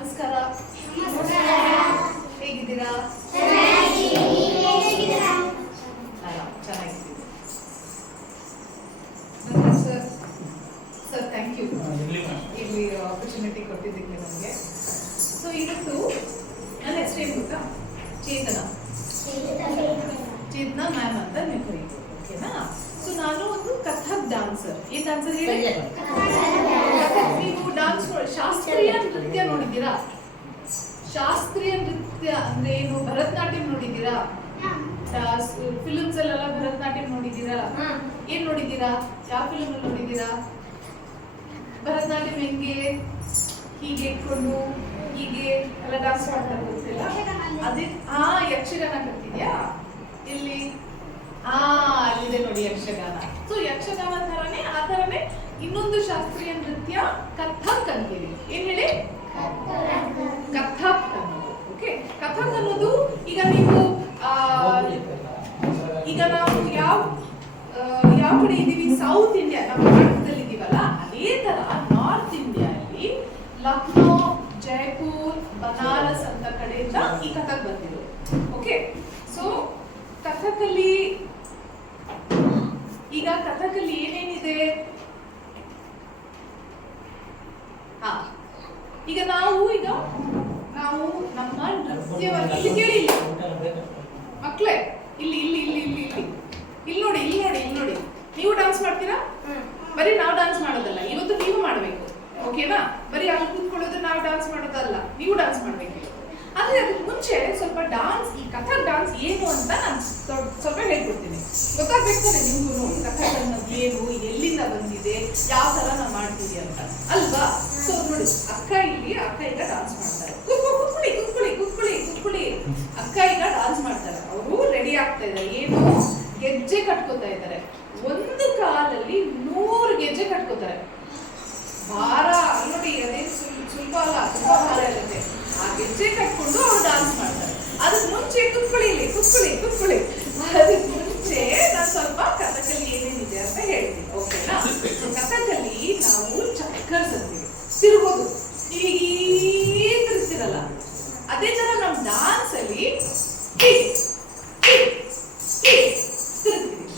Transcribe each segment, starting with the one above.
ನಮಸ್ಕಾರ. ಹೇಗಿದ್ದೀರಾ? ಚೆನ್ನಾಗಿದ್ದೀವಿ. ಸರ್ ಥ್ಯಾಂಕ್ ಯು ಇಲ್ಲಿ ಆಪರ್ಚುನಿಟಿ ಕೊಟ್ಟಿದ್ದಕ್ಕೆ ನಮಗೆ. ಸೊ ಇವತ್ತು ನನ್ನ ಹೆಸರೇನು ಗೊತ್ತಾ? ಚೇತನಾ ಮ್ಯಾಮ್ ಅಂತ ನೀವು ಕರೀಬೋದು, ಓಕೆನಾ? ಸೊ ನಾನು ಒಂದು ಕಥಕ್ ಡಾನ್ಸರ್. ಏನ್ ಡಾನ್ಸರ್ ಹೇಳಿ? ನೀವು ಡಾನ್ಸ್ ಶಾಸ್ತ್ರೀಯ ನೃತ್ಯ ನೋಡಿದ್ದೀರಾ? ಶಾಸ್ತ್ರೀಯ ನೃತ್ಯ ಅಂದ್ರೆ ಏನು? ಭರತನಾಟ್ಯಂ ನೋಡಿದ್ದೀರಾ? ಫಿಲ್ಮ್ಸ್ ಅಲ್ಲೆಲ್ಲ ಭರತನಾಟ್ಯಂ ನೋಡಿದ್ದೀರಾ? ಏನ್ ನೋಡಿದ್ದೀರಾ? ಯಾವ ಫಿಲ್ಮ್ ಅಲ್ಲಿ ನೋಡಿದ್ದೀರಾ? ಭರತನಾಟ್ಯಂ ಹೆಂಗೆ ಹೀಗೆ ಇಟ್ಕೊಂಡು ಹೀಗೆ ಎಲ್ಲ ಡಾನ್ಸ್ ಮಾಡ್ತಾರೆ ಗೊತ್ತಿಲ್ಲ? ಅದೇ ಯಕ್ಷಗಾನ ಕಲ್ತಿದ್ಯಾ? ಇಲ್ಲಿ ಅಲ್ಲಿದೆ ನೋಡಿ ಯಕ್ಷಗಾನ. ಸೊ ಯಕ್ಷಗಾನ ತರನೇ ಆ ತರನೇ ಇನ್ನೊಂದು ಶಾಸ್ತ್ರೀಯ ನೃತ್ಯ ಕಥಕ್ ಅಂತೀವಿ. ಏನ್ ಹೇಳಿ? ಕಥಕ್ ಅನ್ನೋದು. ಓಕೆ, ಕಥಕ್ ಅನ್ನೋದು ಈಗ ನೀವು ಈಗ ನಾವು ಯಾವ ಕಡೆ ಇದ್ದೀವಿ? ಸೌತ್ ಇಂಡಿಯಾ, ನಮ್ಮ ಭಾರತದಲ್ಲಿ ಇದೀವಲ್ಲ, ಅದೇ ತರ ನಾರ್ತ್ ಇಂಡಿಯಾದಲ್ಲಿ ಲಕ್ನೋ, ಜೈಪುರ್, ಬನಾರಸ್ ಅಂತ ಕಡೆಯಿಂದ ಈ ಕಥಕ್ ಬಂದಿರೋದು. ಓಕೆ, ಸೊ ಕಥಕಲ್ಲಿ ಈಗ ಕಥಕಲ್ಲಿ ಏನೇನಿದೆ? ಈಗ ನಾವು ನಮ್ಮ ನೃತ್ಯವನ್ನು ಇಲ್ಲಿ ಕೇಳಿ ಮಕ್ಕಳೇ, ಇಲ್ಲಿ ಇಲ್ಲಿ ಇಲ್ಲಿ ಇಲ್ಲಿ ಇಲ್ಲಿ ಇಲ್ಲಿ ನೋಡಿ, ಇಲ್ಲಿ ನೋಡಿ, ಇಲ್ಲಿ ನೋಡಿ. ನೀವು ಡಾನ್ಸ್ ಮಾಡ್ತೀರಾ? ಬರೀ ನಾವು ಡಾನ್ಸ್ ಮಾಡೋದಲ್ಲ, ಇವತ್ತು ನೀವು ಮಾಡ್ಬೇಕು, ಓಕೆನಾ? ಬರೀ ಅಲ್ಲಿ ಕೂತ್ಕೊಳ್ಳೋದು ನಾವು ಡಾನ್ಸ್ ಮಾಡೋದಲ್ಲ, ನೀವು ಡಾನ್ಸ್ ಮಾಡ್ಬೇಕು. ಆದ್ರೆ ಅದಕ್ಕೆ ಮುಂಚೆ ಸ್ವಲ್ಪ ಡಾನ್ಸ್, ಈ ಕಥಕ್ ಡಾನ್ಸ್ ಏನು ಅಂತ ನಾನು ಸ್ವಲ್ಪ ಹೇಳ್ಕೊಡ್ತೀನಿ. ಗೊತ್ತಾಗ್ಬೇಕು ನಿಮ್ಗೂ ಕಥಕ್ ಅನ್ನೋದು ಏನು, ಎಲ್ಲಿಂದ ಬಂದಿದೆ, ಯಾವ ತರ ನಾವು ಮಾಡ್ತೀವಿ ಅಂತ, ಅಲ್ವಾ? ಸೊ ನೋಡಿ, ಅಕ್ಕ ಈಗ ಡಾನ್ಸ್ ಮಾಡ್ತಾರೆ. ಕುತ್ಕೊಳ್ಳಿ ಕುತ್ಕೊಳ್ಳಿ ಕುತ್ಕೊಳ್ಳಿ ಕುತ್ಕೊಳ್ಳಿ. ಅಕ್ಕ ಈಗ ಡಾನ್ಸ್ ಮಾಡ್ತಾರೆ. ಅವರು ರೆಡಿ ಆಗ್ತಾ ಇದ್ದಾರೆ. ಏನು? ಗೆಜ್ಜೆ ಕಟ್ಕೋತಾ ಇದ್ದಾರೆ. ಒಂದು ಕಾಲಲ್ಲಿ 100 ಗೆಜ್ಜೆ ಕಟ್ಕೋತಾರೆ. ಭಾರ ನೋಡಿ, ಅದೇನು ಸ್ವಲ್ಪ ಅಲ್ಲ, ತುಂಬಾ ಭಾರ ಇರುತ್ತೆ. ಆ ಗೆಜ್ಜೆ ಕಟ್ಕೊಂಡು ಅವ್ರು ಡಾನ್ಸ್ ಮಾಡ್ತಾರೆ. ಅದಕ್ಕೆ ಮುಂಚೆ ಕುತ್ಕೊಳ್ಳಿ, ಅದಕ್ಕೆ ಮುಂಚೆ ನಾನು ಸ್ವಲ್ಪ ಕಥಕಲ್ಲಿ ಏನೇನಿದೆ ಅಂತ ಹೇಳ್ತೀನಿ, ಓಕೆನಾ? ಕಥಕಲ್ಲಿ ನಾವು ಚಕ್ಕರ್ಸ್ ಅಂತೀವಿ, ತಿರುಗೋದು. ಹೀಗೆ ತಿರುಗ್ತಿರಲ್ಲ, ಅದೇ ತರ ನಮ್ಮ ಡಾನ್ಸ್ ಅಲ್ಲಿ ತಿರುಗ್ತೀವಿ,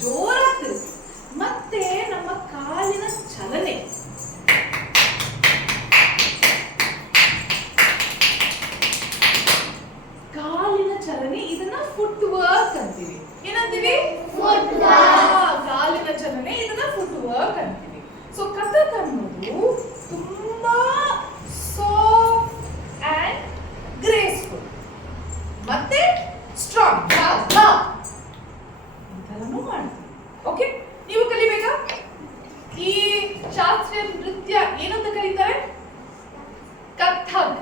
ಜೋರಾಗಿ ತಿರುಗ್ತೀವಿ. ಮತ್ತೆ ನಮ್ಮ ಕಾಲಿನ ಚಲನೆ, ಇದನ್ನ ಫುಟ್ ವರ್ಕ್ ಅಂತೀವಿ. ಏನಂತೀವಿ? ಕಾಲಿನ ಚಲನೆ, ಇದನ್ನ ಫುಟ್ ವರ್ಕ್ ಅಂತೀವಿ. ಸೊ ಕಥಕ್ ಅನ್ನೋದು ತುಂಬಾ ಸಾಫ್ಟ್ ಅಂಡ್ ಗ್ರೇಸ್ಫುಲ್ ಮತ್ತೆ ಸ್ಟ್ರಾಂಗ್ ಇಂಥದನ್ನು ಮಾಡ್ತೀವಿ. ಓಕೆ, ನೀವು ಕಲಿಬೇಕಾ? ಈ ಶಾಸ್ತ್ರೀಯ ನೃತ್ಯ ಏನಂತ ಕರೀತಾರೆ? ಕಥಕ್.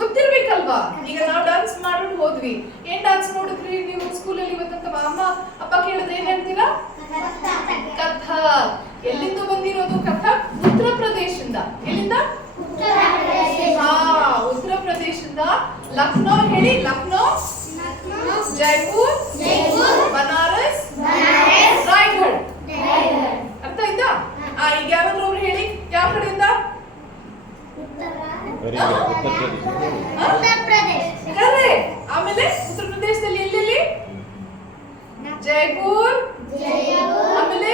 ಗೊತ್ತಿರ್ಬೇಕಲ್ವಾ? ಈಗ ನಾವು ಡಾನ್ಸ್ ಮಾಡೋದು ಹೋದ್ವಿ, ಏನ್ ಡಾನ್ಸ್ ನೋಡಿದ್ರಿ ನೀವು ಸ್ಕೂಲಲ್ಲಿ ಇವತ್ತಂತ ಅಮ್ಮ ಅಪ್ಪ ಕೇಳಿದ್ರೆ ಏನ್ ಹೇಳ್ತೀರಾ? ಕಥಕ್. ಎಲ್ಲಿಂದ ಬಂದಿರೋದು ಕಥಕ್? ಉತ್ತರ ಪ್ರದೇಶದಿಂದ. ಎಲ್ಲಿಂದ? ಉತ್ತರ ಪ್ರದೇಶದಿಂದ. ಲಕ್ನೋ ಹೇಳಿ, ಲಕ್ನೋ, ಜೈಪುರ್, ಬನಾರಸ್, ರಾಯ್ಗಢ್. ಅರ್ಥ ಆಯ್ತಾ? ಈಗ ಯಾರಾದ್ರೂ ಒಬ್ರು ಹೇಳಿ, ಯಾವ ಕಡೆಯಿಂದ? ಆಮೇಲೆ ಉತ್ತರ ಪ್ರದೇಶದಲ್ಲಿ ಎಲ್ಲೆಲ್ಲಿ? ಜೈಪುರ್, ಆಮೇಲೆ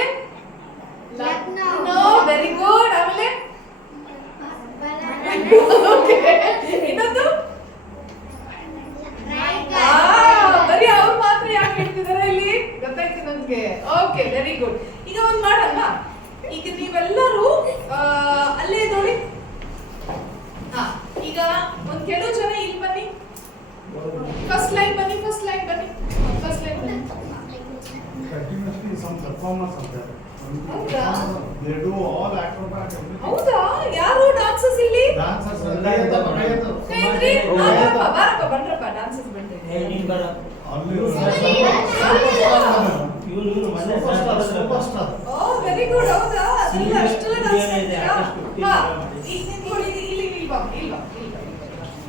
ಲಕ್ನೋ. Very good. ಆಮೇಲೆ ಇನ್ನೊಂದು? ಬರೀ ಅವ್ರು ಮಾತ್ರ ಯಾಕೆ ಹೇಳ್ತಿದಾರೆ ಇಲ್ಲಿ? ಗೊತ್ತಾಯ್ತು ನನ್ಗೆ. Okay, very good. ಈಗ ಒಂದ್ ಮಾಡಲ್ಲ, ಈಗ ನೀವೆಲ್ಲರೂ ಅಲ್ಲೇ ನೋಡಿ. ಈಗ ಒಂದ್ ಕೆಲವು ಜನ ಇಲ್ಲಿ ಬನ್ನಿ, ಫಸ್ಟ್ ಲೈನ್ ಬನ್ನಿ. Some performers are there. They do all acrobat. ಹೌದಾ? ಯಾರು ಡಾನ್ಸರ್ಸ್ ಇಲ್ಲಿ? Dancers. ಬನ್ರಪ್ಪ ಡಾನ್ಸರ್ಸ್ ಬಂದ್ರಿ. Superstar. Very good. ಹೌದಾ? ಅಷ್ಟೆಲ್ಲ ಡಾನ್ಸ್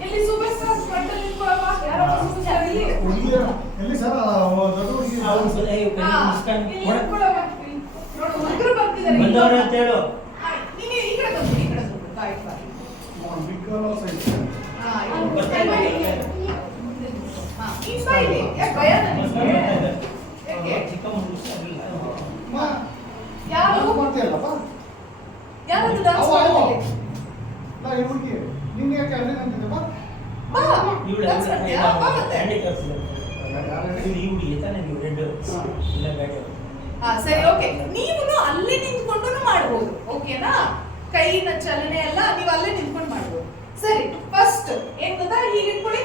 ಇಲ್ಲಿ ಸೂಪರ್ ಸ್ಟಾರ್ ಸ್ಪರ್ಧೆಯಲ್ಲಿ ನಿಂತ್ಕೊಳ್ಳಪ್ಪ. ಯಾರು ಸೂಪರ್ ಸ್ಟಾರ್ ಇಲ್ಲಿ? ಎಲ್ಲಿ ಸರ್? ದೊಡ್ಡ ಹುಡುಗಿ ನೋಡಿ, ಹುಡುಗರು ಬರ್ತಿದ್ದಾರೆ. ಬಂದವರು ಅಂತ ಹೇಳು. ನೀನು ಈ ಕಡೆ ಬಂದು ಬಾಯ್ ಬಾಯ್. ಬಿಗ್ ಗರ್ಲ್ ಯಾರಾದ್ರೂ ಡಾನ್ಸ್ ಮಾಡೋದಿಲ್ಲ ನಾ ಈ ಹುಡುಗಿ ನಿಂಗೆ ಯಾಕೆ ಅಲ್ಲಿ ಅಂತಿದ್ದೆ ಬಾ ಬಾ ಡಾನ್ಸ್ ಮಾಡ್ತೀಯಾ ಬಾ ಮತ್ತೆ ಸರಿ ಓಕೆ ನೀವು ಅಲ್ಲೇ ನಿಂತ್ಕೊಂಡು ಮಾಡಬಹುದು ಓಕೆನಾ ಕೈನ ಚಲನೆ ಎಲ್ಲ ನೀವು ಅಲ್ಲೇ ನಿಂತ್ಕೊಂಡು ಮಾಡಬಹುದು ಸರಿ ಫಸ್ಟ್ ಏನ್ ಗೊತ್ತಾ ಹೀಗೆ ಇಟ್ಕೊಳ್ಳಿ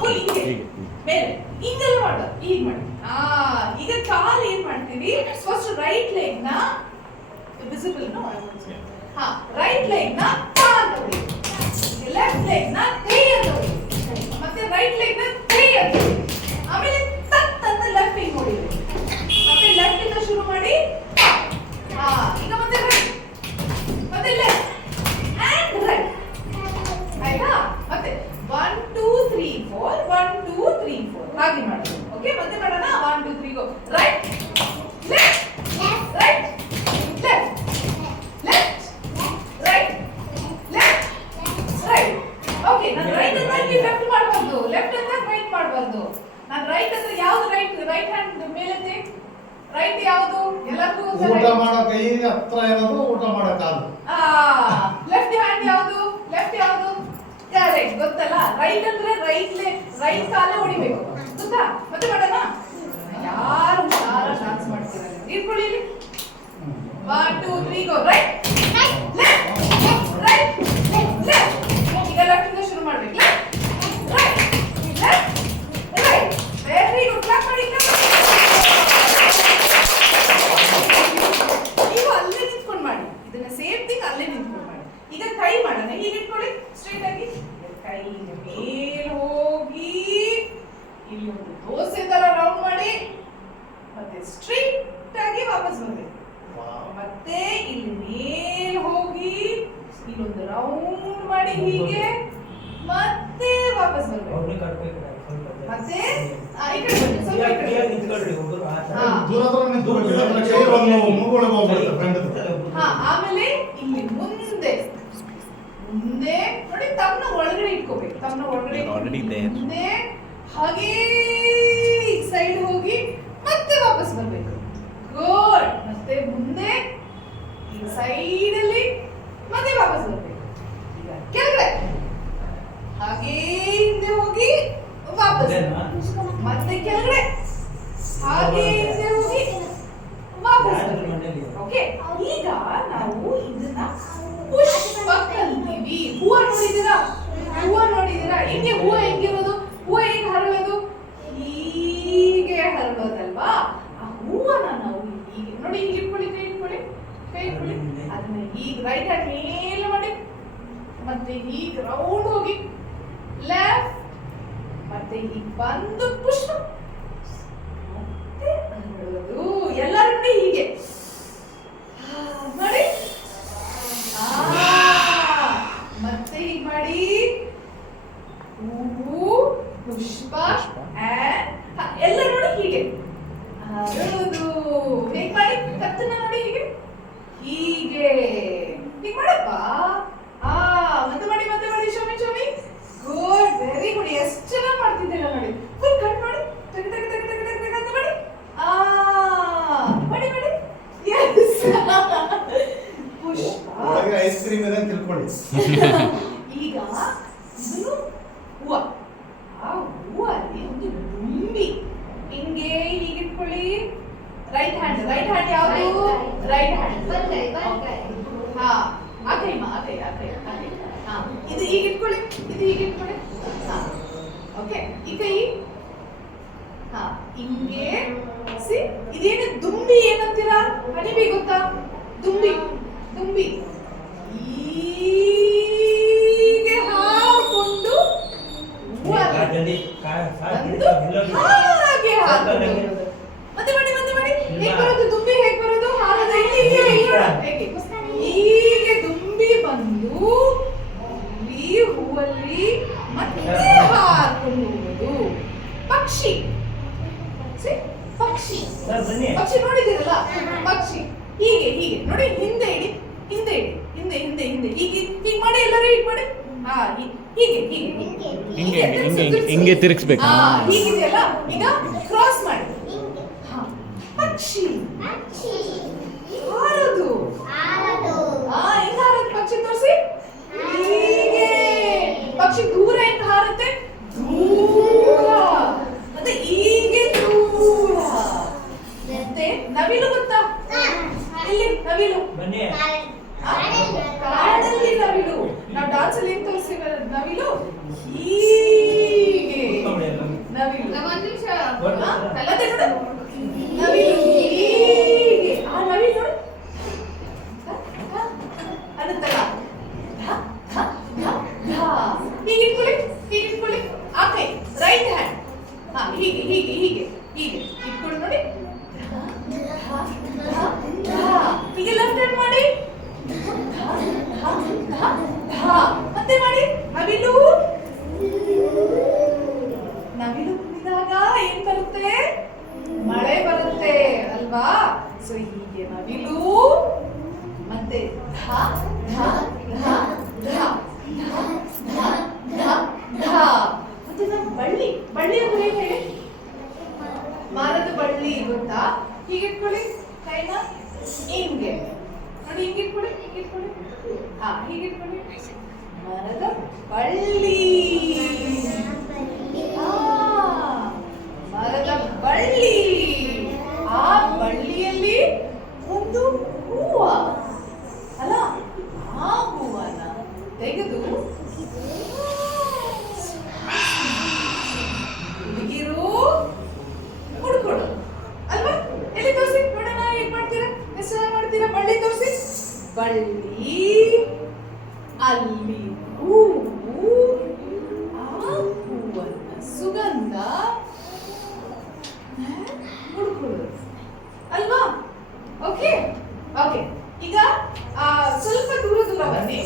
ಫುಲ್ ಹಿಂಗೆ ಮೇಲೆ ಹಿಂಗೆಲ್ಲ ಮಾಡ ಹೀಗೆ ಮಾಡಿ ಈಗ ಕಾಲ್ ಏನ್ ಮಾಡ್ತೀವಿ ಫಸ್ಟ್ ರೈಟ್ ಲೆಗ್ ನ ವಿಸಿಬಲ್ ನೋ ರೈಟ್ ಲೆಗ್ ನ ಅಂತ ಹೊಡಿ ಲೆಫ್ಟ್ ಲೆಗ್ ನ ಕೈ ಅಂತ ಹೊಡಿ ಮತ್ತೆ ರೈಟ್ ಲೆಗ್ ನ ಕೈ ಅಂತ ಹೊಡಿ ಆಮೇಲೆ ತತ್ ಅಂತ ಲೆಫ್ಟ್ ಹಿಂಗ್ ಹೊಡಿರಿ ಮತ್ತೆ ಲೆಫ್ಟ್ ಇಂದ ಶುರು ಮಾಡಿ ಈಗ ಮತ್ತೆ ರೈಟ್ ಮತ್ತೆ ಲೆಫ್ಟ್ ಅಂಡ್ ರೈಟ್ ಆಯ್ತಾ ಮತ್ತೆ 1 2 3 4 1 2 3 4 ಹಾಗೆ ಮಾಡಿ ಓಕೆ ಮತ್ತೆ ಮಾಡೋಣ 1 2 3 go right left right left left right left right okay ನಾನು ರೈಟ್ ಅಂತ ಲೆಫ್ಟ್ ಮಾಡಬಾರ್ದು ಲೆಫ್ಟ್ ಅಂತ ರೈಟ್ ಮಾಡಬಾರ್ದು ನಾನು ರೈಟ್ ಅಂದ್ರೆ ಯಾವುದು ರೈಟ್ ಹ್ಯಾಂಡ್ ಮೇಲೆತ್ತೆ ರೈಟ್ ಯಾವುದು ಎಲ್ಲರಿಗೂ ಊಟ ಮಾಡೋ ಕೈ ಹತ್ರ ಇರೋದು ಊಟ ಮಾಡೋ ಕಾಲು ಲೆಫ್ಟ್ ಹ್ಯಾಂಡ್ ಯಾವುದು ಲೆಫ್ಟ್ ಯಾವುದು ಕರೆಕ್ಟ್ ಗೊತ್ತಲ್ಲ ರೈಟ್ ಅಂದ್ರೆ ರೈಟ್ ಕಾಲೇ ಹೊಡಿಬೇಕು ಗೊತ್ತಾ ಮತ್ತೆ ಮಾಡೋಣ ಯಾರು ಡಾನ್ಸ್ ಮಾಡ್ತಿರಲ್ಲ ಇಟ್ಕೊಳ್ಳಿ ಇಲ್ಲಿ 1 2 3 go right left right left ಈಗ ಲೆಫ್ಟ್ ಇಂದ ಶುರು ಮಾಡ್ಬೇಕು left right left right very good clap ಮಾಡಿ ನೀವು ಅಲ್ಲೇ ನಿಂತ್ಕೊಂಡು ಮಾಡಿ ಇದನ್ನ ಸೇಮ್ ಥಿಂಗ್ ಅಲ್ಲೇ ನಿಂತ್ಕೊಂಡು ಮಾಡಿ ಈಗ ಕೈ ಮಾಡೋಣ ಹೀಗೆ ಇಟ್ಕೊಳ್ಳಿ ಸ್ಟ್ರೈಟ್ ಆಗಿ ಕೈ ಮೇಲೆ ಹೋಗಿ ಇಲ್ಲಿ ಒಂದು ದೋಸೆ ತರ ರೌಂಡ್ ಮಾಡಿ ಮತ್ತೆ ಸ್ಟ್ರೈಟ್ ಆಗಿ ವಾಪಸ್ ಬರ್ಬೇಕು ಮತ್ತೆ ಇಲ್ಲಿ ಮೇಲೆ ಹೋಗಿ ಇಲ್ಲೊಂದು ರೌಂಡ್ ಮಾಡಿ ಹೀಗೆ ಮತ್ತೆ ವಾಪಸ್ ಬರ್ಬೇಕು ಮತ್ತೆ ಈ ಕಡೆ ಬನ್ನಿ ಸ್ವಲ್ಪ ಈ ಕಡೆ ದೂರ ನಿಂತ್ಕೊಂಡು ಕೈ ಒಂದು ಮೂಗೊಳಗೆ ಹೋಗ್ಬಿಡುತ್ತೆ ಫ್ರೆಂಡ್ ಆಮೇಲೆ ಇಲ್ಲಿ ಮುಂದೆ ನೋಡಿ ತಮ್ಮನ ಒಳಗಡೆ ಇಟ್ಕೋಬೇಕು ತಮ್ಮನ ಒಳಗಡೆ ಮುಂದೆ ಹಾಗೆ ಸೈಡ್ ಹೋಗಿ ಮತ್ತೆ ವಾಪಸ್ ಬರ್ಬೇಕು ಗುಡ್ ಮತ್ತೆ ಮುಂದೆ ಈ ಸೈಡ್ ಅಲ್ಲಿ ಮತ್ತೆ ವಾಪಸ್ ಬರ್ಬೇಕು ಈಗ ಕೆಳಗಡೆ ಹಾಗೆ ಹಿಂದೆ ಹೋಗಿ ವಾಪಸ್ ಮತ್ತೆ ಕೆಳಗಡೆ ಹಾಗೆ ಹಿಂದೆ ಹೋಗಿ ವಾಪಸ್ ಬರ್ಬೇಕು ಓಕೆ ಈಗ ನಾವು ಇದನ್ನ ಪುಷ್ಪ ಕಲ್ತೀವಿ ಹೂವ ನೋಡಿದೀರಾ ಹೆಂಗೆ ಹೂವ ಹೆಂಗಿರೋದು ಹೂವ ಹೆಂಗ್ ಹರಳೋದು ಹೀಗೆ ಹರಳೋದಲ್ವಾ ಆ ಹೂವನ ನಾವು ಹೀಗೆ ನೋಡಿ ಹೀಗೆ ಇಟ್ಕೊಳ್ಳಿ ಕೈ ಇಟ್ಕೊಳ್ಳಿ ಅದನ್ನ ಈಗ ರೈಟ್ ಹ್ಯಾಂಡ್ ಮೇಲೆ ಮಾಡಿ ಮತ್ತೆ ಹೀಗೆ ರೌಂಡ್ ಹೋಗಿ ಲೆಫ್ಟ್ ಮತ್ತೆ ಹೀಗೆ ಬಂದು ಪುಷ್ಪ ಮತ್ತೆ ಹರಳೋದು ಎಲ್ಲರೂ ಹೀಗೆ ಮಾಡಿ ಮತ್ತೆ ಹೀಗೆ ಮಾಡಿ ಹೂವು ಪುಷ್ಪ ಎಲ್ಲ ನೋಡಿ ಹೀಗೆ ಹರಳೋದು ಹೇಗೆ ಮಾಡಿ ಕತ್ತನ್ನ ನೋಡಿ ಹೀಗೆ ಹೀಗೆ ಮಾಡಪ್ಪ ಮತ್ತೆ ಮಾಡಿ ಶೋಮಿ ಗುಡ್ ವೆರಿ ಗುಡ್ ಎಷ್ಟು ಚೆನ್ನಾಗಿ ಮಾಡ್ತಿದ್ದೀರ ನೋಡಿ ಫುಲ್ ಕಟ್ ಮಾಡಿ ತೆಗೆ ಅಂತ ಮಾಡಿ ಮಾಡಿ ಎಸ್ ಪುಷ್ಪ ಒಳಗೆ ಐಸ್ ಕ್ರೀಮ್ ಇದೆ ಅಂತ ತಿಳ್ಕೊಳ್ಳಿ ಈಗ ಇದನ್ನು ಹೂವ ಆ ಹೂವಲ್ಲಿ ಒಂದು ದುಂಬಿ ಹಿಂಗೆ ಹೀಗಿಟ್ಕೊಳ್ಳಿ ರೈಟ್ ಹ್ಯಾಂಡ್ ಯಾವುದು ರೈಟ್ ಹ್ಯಾಂಡ್ ಆ ಕೈ ಇದು ಹೀಗಿಟ್ಕೊಳ್ಳಿ ಓಕೆ ಈ ಕೈ ಹಿಂಗೆ ಸಿ ಇದೇನು ದುಂಬಿ ಏನಂತೀರಾ ಹನಿಬಿ ಗೊತ್ತಾ ದುಂಬಿ ಹೀಗೆ ಹಾಕೊಂಡು ಹಾಗೆ ಮತ್ತೆ ಮಾಡಿ ಹೇಗೆ ಬರೋದು ದುಂಬಿ ಹೇಗೆ ಬರೋದು ಹಾರೋದು ಹೇಗೆ ಹೀಗೆ ದುಂಬಿ ಬಂದು ಹೂವಲ್ಲಿ ಮತ್ತೆ ಹಾರ್ಕೊಂಡು ಹೋಗೋದು ಪಕ್ಷಿ ನೋಡಿದಿರಲ್ಲ ಪಕ್ಷಿ ಹೀಗೆ ನೋಡಿ ಹಿಂದೆ ಇಡಿ ಹೀಗೆ ಮಾಡಿ ಎಲ್ಲರೂ ಹೀಗೆ ಮಾಡಿ ಹಿಂಗೆ ತಿರುಗಿಸ್ಬೇಕು ಹೀಗಿದೆಯಲ್ಲ ಈಗ ಕ್ರಾಸ್ ಮಾಡಿ ಪಕ್ಷಿ ಹಾರೋದು ಅದು ತಳ. ಧ ಧ ಧ ಧ. ಹೀಗೆ ಇಟ್ಕೊಳ್ಳಿ. ಆ ಕೈ ರೈಟ್ ಹ್ಯಾಂಡ್. ಹಾ ಹೀಗೆ ಇಟ್ಕೊಂಡು ನೋಡಿ. ಹೀಗೆ ಲೆಫ್ಟ್ ಹ್ಯಾಂಡ್ ಮಾಡಿ. ಮತ್ತೆ ಮಾಡಿ. ನವಿಲು ಕುಣಿದಾಗ ಏನ್ ಬರುತ್ತೆ? ಮಳೆ ಬರುತ್ತೆ ಅಲ್ವಾ? ಸೊ ಹೀಗೆ ನವಿಲು ಮತ್ತೆ ಧ ಧ ಧ ಧ ಧ ಧ ಧ. ಮತ್ತೆ ನಾವು ಬಳ್ಳಿ ಅಂದ್ರೆ ಏನ್ ಹೇಳಿ? ಮರದ ಬಳ್ಳಿ ಗೊತ್ತಾ? ಹೀಗೆ ಇಟ್ಕೊಳ್ಳಿ ಕೈನ ಹಿಂಗೆ ನೋಡಿ. ಹಿಂಗೆ ಇಟ್ಕೊಳ್ಳಿ. ಹಾ ಹೀಗೆ ಇಟ್ಕೊಳ್ಳಿ. ಮರದ ಬಳ್ಳಿ. ಮರದ ಬಳ್ಳಿ. ಆ ಬಳ್ಳಿಯಲ್ಲಿ ಒಂದು ಹೂವ ಅಲ್ಲ, ಆ ಹೂವನ್ನ ತೆಗೆದು ಹುಡುಗಿರು ಹುಡ್ಕೊಡು ಅಲ್ವಾ? ಎಲ್ಲಿ ತೋರಿಸಿ ನೋಡೋಣ. ಏನ್ ಮಾಡ್ತೀರಾ? ಎಷ್ಟು ಮಾಡ್ತೀರಾ? ಬಳ್ಳಿ ತೋರಿಸಿ. ಬಳ್ಳಿ, ಅಲ್ಲಿ ಹೂವು, ಆ ಹೂವನ್ನ ಸುಗಂಧ ಹುಡ್ಕೊಳ್ಳೋದು ಅಲ್ವಾ? ಓಕೆ. ಈಗ ಸ್ವಲ್ಪ ದೂರ ಬನ್ನಿ.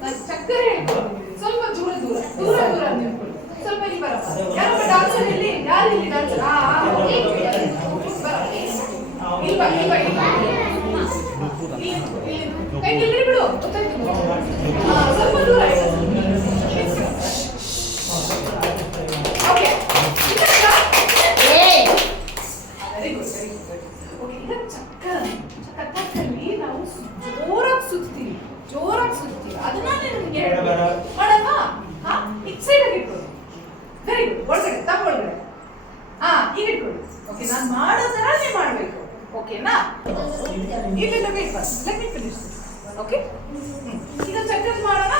ನಾನು ಚಕ್ಕರ್ ಹೇಳ್ಕೊಡ್ತೀನಿ. ಸ್ವಲ್ಪ ದೂರ ನಿಂತ್ಕೊಳ್ಳಿ. ಸ್ವಲ್ಪ ಇಲ್ಲಿ ಬರಪ್ಪ. ಯಾರೊಬ್ಬ ಡಾನ್ಸರ್ ಇಲ್ಲಿ? ಯಾರು ಇಲ್ಲಿ ಡಾನ್ಸರ್? ಕೈ ಕೆಳಗಡೆ ಬಿಡು. ಸ್ವಲ್ಪ ದೂರ. ಓಕೆ. Very good. ಓಕೆ, ಈಗ ಚಕ್ಕಲ್ಲಿ ನಾವು ಜೋರಾಗಿ ಸುತ್ತೀವಿ. ಅದನ್ನ ನಿಮ್ಗೆ ಮಾಡಲ್ವಾ? ಹಾ, ಎಕ್ಸೈಟ್ ಆಗಿ ಇಟ್ಕೊಳ್ಳಿ. Very good. ಒಳಗಡೆ ಒಳಗಡೆ. ಹಾ, ಈಗ ಇಟ್ಕೊಳ್ಳಿ. ಓಕೆ, ನಾನು ಮಾಡೋ ತರ ನೀವು ಮಾಡಬೇಕು. ಓಕೆನಾ? ಇಲ್ಲ ವೇಟ್ ಮಾಡಿ. Let me finish. ಓಕೆ, ಈಗ ಚಕ್ಕರ್ ಮಾಡೋಣ.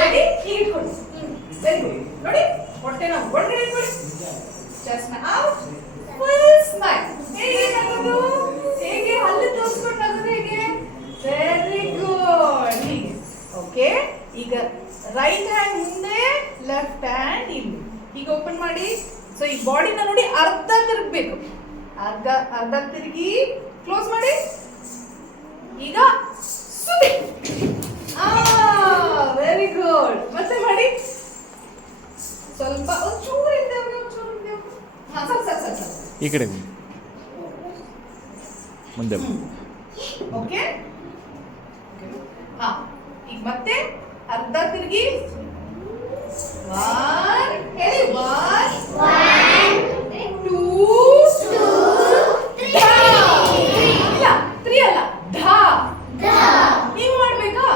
ರೆಡಿ? ಈಗ ಇಟ್ಕೊಳ್ಳಿ. Very good. ನೋಡಿ, ಹೊಟ್ಟೆನ ಒಳಗಡೆ ಇಟ್ಕೊಳ್ಳಿ. Chest out. Full smile. ಹೇಗೆ ನಗೋದು? ಹೇಗೆ ಹಲ್ಲು ತೋರಿಸ್ಕೊಂಡು ನಗೋದು? ಹೇಗೆ? Very good. ಹೀಗೆ. ಓಕೆ, ಈಗ ರೈಟ್ ಹ್ಯಾಂಡ್ ಮುಂದೆ, ಲೆಫ್ಟ್ ಹ್ಯಾಂಡ್ ಇಲ್ಲಿ. ಈಗ ಓಪನ್ ಮಾಡಿ. ಸೊ ಈ ಬಾಡಿನ ನೋಡಿ ಅರ್ಧ ತಿರುಗಬೇಕು. ಅರ್ಧ ತಿರುಗಿ ಕ್ಲೋಸ್ ಮಾಡಿ. ಈಗ ಸುತ್ತಿ. Very good. ಮತ್ತೆ ಮಾಡಿ. ಸ್ವಲ್ಪ ಒಂಚೂರು ಹಿಂದೆ ಹಾ, ಸಾಕು. ಈ ಕಡೆ ಮುಂದೆ. ಓಕೆ. ಹಾ, ಈಗ ಮತ್ತೆ ಅರ್ಧ ತಿರುಗಿ. ಹೇಳಿ. 1 2 ಇಲ್ಲ 3 ಅಲ್ಲ. ನೀವು ಮಾಡ್ಬೇಕಾ?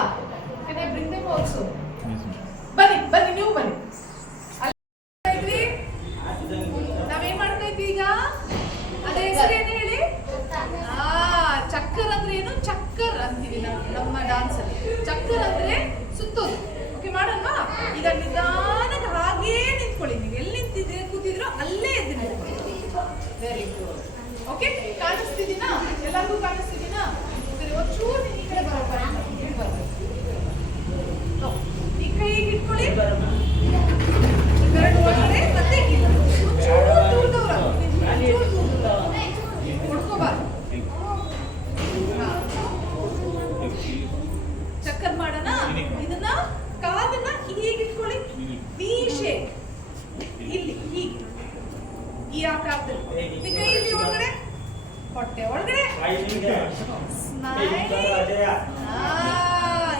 Bring them also. ಬನ್ನಿ ನೀವು ಬನ್ನಿ. ನಾವೇನ್ ಮಾಡ್ತಾ ಇದ್ವಿ ಈಗ? ಅದೇ ಹೆಸರೇನು ಹೇಳಿ? ಚಕ್ಕರ್ ಅಂದ್ರೆ ಏನು? ಚಕ್ಕರ್ ಅಂತೀವಿ ನಮ್ಮ ಡಾನ್ಸ್ ಅಲ್ಲಿ. ಚಕ್ಕರ್ ಅಂದ್ರೆ ಸುತ್ತೋದು. ಓಕೆ, ಮಾಡೋಣ. ಈಗ ನಿಧಾನಕ್ಕೆ ಹಾಗೇ ನಿಂತ್ಕೊಳ್ಳಿ. ನೀವು ಎಲ್ಲಿ ಕೂತಿದ್ರೋ ಅಲ್ಲೇ ಎದ್ದು ನಿಂತ್ಕೊಳ್ಳಿ. Very good. ಓಕೆ, ಕಾಣಿಸ್ತಿದ್ದೀನಾ? ಎಲ್ಲರಿಗೂ ಕಾಣಿಸ್ತಿದ್ದೀನಾ? ಒಂಚೂರು ಈ ಕಡೆ ಬರಬೇಕು. ಈ ಕೈ ಇಟ್ಕೊಳ್ಳಿ. ಎರಡು ಒಳಗಡೆ ಮತ್ತೆ ದೂರ ಹೊಡ್ಕೋಬಾರ್ದು. ಚಕ್ಕರ್ ಮಾಡೋಣ. ಇದನ್ನ ಕಾಲನ್ನ ಹೀಗೆ ಇಟ್ಕೊಳ್ಳಿ. V shape. ಇಲ್ಲಿ ಹೀಗೆ ಈ ಆಕಾರದಲ್ಲಿ. ಕೈ ಇಲ್ಲಿ ಒಳಗಡೆ, ಹೊಟ್ಟೆ ಒಳಗಡೆ ಸ್ಮೈಲ್.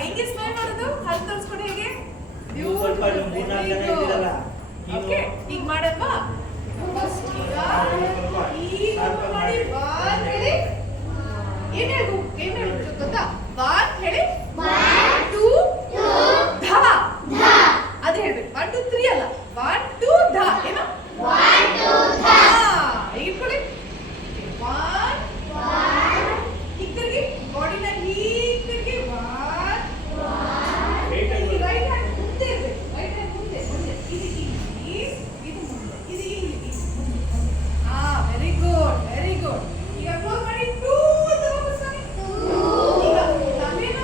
ಹೆಂಗೆ ಸ್ಮೈಲ್ ಮಾಡೋದು? ಹಲ್ಲು ತೋರಿಸ್ಕೊಂಡು ಹೇಗೆ? ಓಕೆ, ಈಗ ಮಾಡಲ್ವಾ? ಈಗ ಮಾಡಿ. ಬಾಲ್ ಹೇಳಿ. ಏನ್ ಹೇಳು ಗೊತ್ತಾ? ಬಾಲ್ ಹೇಳಿ. 1 2 ಧ. ಅದು ಹೇಳ್ಬೇಕು. 1 2 3 ಅಲ್ಲ. 1 2 ಧ. ಏನು? 1 2 ಧ. ಈಗ ಇಟ್ಕೊಳ್ಳಿ. 1 ಈಗ ತಿರುಗಿ. ಬಾಡಿನ ಹೀಗೆ ತಿರುಗಿ. 1 ರೈಟ್ ಹ್ಯಾಂಡ್ ಮುಂದೆ ಇರ್ಬೇಕು. ರೈಟ್ ಹ್ಯಾಂಡ್ ಮುಂದೆ ಇದು ಇಲ್ಲಿ, ಇದು ಮುಂದೆ, ಇದು ಇಲ್ಲಿ. Very good. ಈಗ ಕ್ಲೋಸ್ ಮಾಡಿ. 2 ಅಂತ ವಾಪಸ್ ಮಾಡಿ. ಈಗ ನಾವೇನ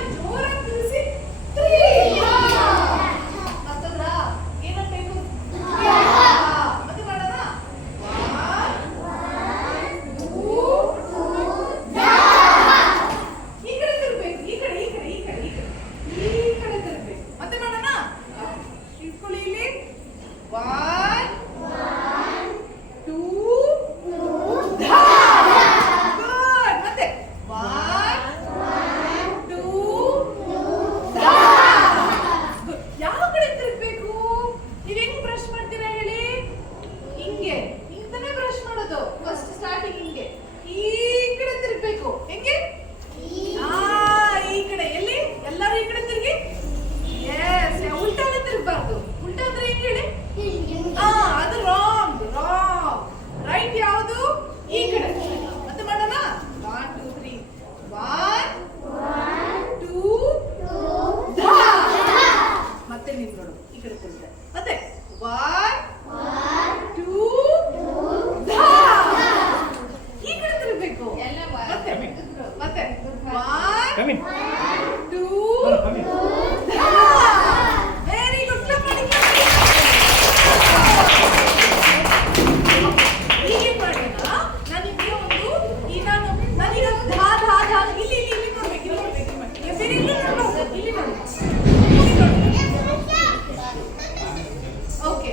ಓಕೆ,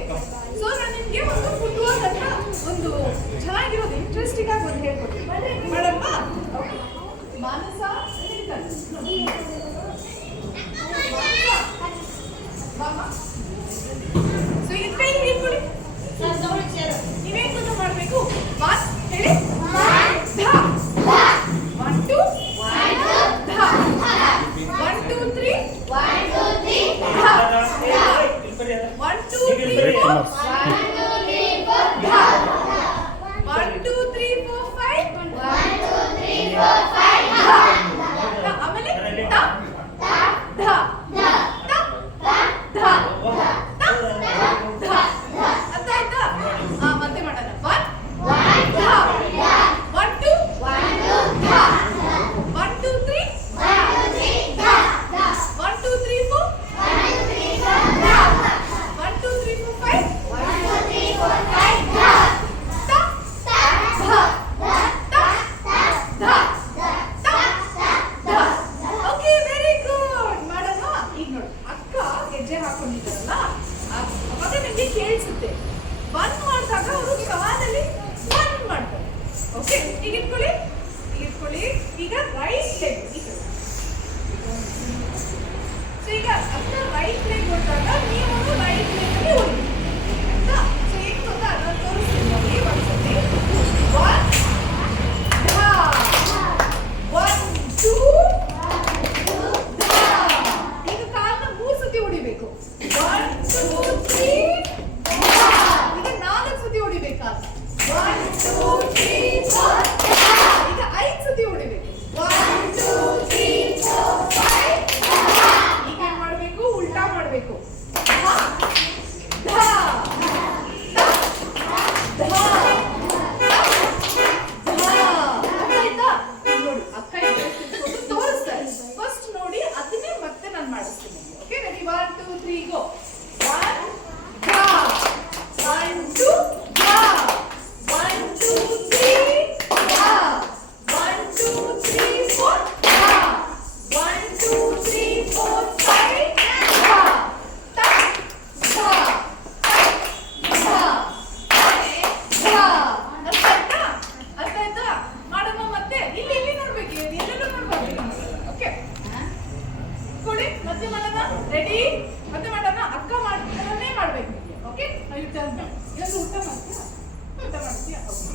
ಸೊ ನಾನು ನಿಮಗೆ ಒಂದು ಫುಟ್ಬಾಲ್ ಅಂತ ಒಂದು ಚೆನ್ನಾಗಿರೋದು ಇಂಟ್ರೆಸ್ಟಿಂಗ್ ಆಗಿ ಒಂದು ಹೇಳ್ಕೊಡ್ತೀನಿ ಮಾಡಮ್ಮ. ಓಕೆ, ಮಾನಸ ಸೊ ಈ ಕೈ ಹಿಡ್ಕೊಳ್ಳಿ. ನೀವೇನ್ ಗೊತ್ತ ಮಾಡಬೇಕು? ಒನ್ ಹೇಳಿ, ಧ 1 2 ಧ 1 2 3 ಧ 1 2 3 4 ಧ 1 2 3 4 5 ಧ ಆಮೇಲೆ ಧ ಧ ಅರ್ಥ ಆಯ್ತಾ? ಮತ್ತೆ ಮಾಡೋಣ. 1 1 2 ಧ 1 2 3 ಧ 1 2 3 4 ಧ 1 2 3 4 5 ಓಕೆ, ವೆರಿ ಗುಡ್. ಮಾಡೋಣ. ಈಗ ನೋಡಿ, ಅಕ್ಕ ಹೆಜ್ಜೆ ಹಾಕೊಂಡಿದ್ದಾರಲ್ಲ, ಅವಾಗ ನಿಮಗೆ ಕೇಳಿಸುತ್ತೆ. ಒನ್ ಮಾಡಿದಾಗ ಅವರು ಕಾಲಲ್ಲಿ ಒನ್ ಮಾಡ್ತಾರೆ. ಓಕೆ, ಈಗ ಇಟ್ಕೊಳ್ಳಿ, ಈಗ ರೈಟ್ ಲೆಗ್ ಸೊ ಈಗ ಅಕ್ಕ ರೈಟ್ ಲೆಗ್ ಹೊಡೆದಾಗ ನೀವು ರೈಟ್ ಲೆಗ್ ಅಲ್ಲಿ ಹೊಡಿ ಆಯ್ತಾ? ಸೊ ಏನು ಗೊತ್ತಾ, ನಾನು ತೋರಿಸ್ತೀನಿ ನೋಡಿ ಒಂದ್ಸತಿ. 1 2 ಈಗ ಕಾಲನ್ನ 3 ಸತಿ ಹೊಡಿಬೇಕು. 1 2 3 ಈಗ 4 ಸತಿ ಹೊಡಿಬೇಕಾ? 1 2 3 4 ಈಗ 5 ಸತಿ ಹೊಡಿಬೇಕು. 1 2 3 4 5 ಈಗ ಏನ್ ಮಾಡಬೇಕು? ಉಲ್ಟಾ ಮಾಡಬೇಕು. ನೋಡಿ, ಅಕ್ಕ ತೋರಿಸ್ತಾರೆ. ಫಸ್ಟ್ ನೋಡಿ, ಅದನ್ನೇ ಮತ್ತೆ ನಾನು ಮಾಡಿಸ್ತೀನಿ. Okay, ready? 1 2 3 ಗೋ. 1 1 2 1 2 3 1 2 3 4 1 2 3 4 5 ಅರ್ಥ ಆಯ್ತಾ? ಮಾಡಮ್ಮ. ಮತ್ತೆ ಇಲ್ಲಿ ಇಲ್ಲಿ ನೋಡ್ಬೇಕು, ಎಲ್ಲೆಲ್ಲೂ ನೋಡ್ಬೇಕು. ಓಕೆ, ಕೊಡಿ, ಮತ್ತೆ ಮಾಡೋಣ. ರೆಡಿ? ಮತ್ತೆ ಮಾಡೋಣ. ಅಕ್ಕ ಮಾಡ್ತಾನೆ ಮಾಡ್ಬೇಕು. ಓಕೆ, ನಾವು ಟರ್ನ್ ಇದನ್ನು ಊಟ ಮಾಡ್ತೀಯಾ? ಊಟ ಮಾಡ್ತೀಯಾ? Okay,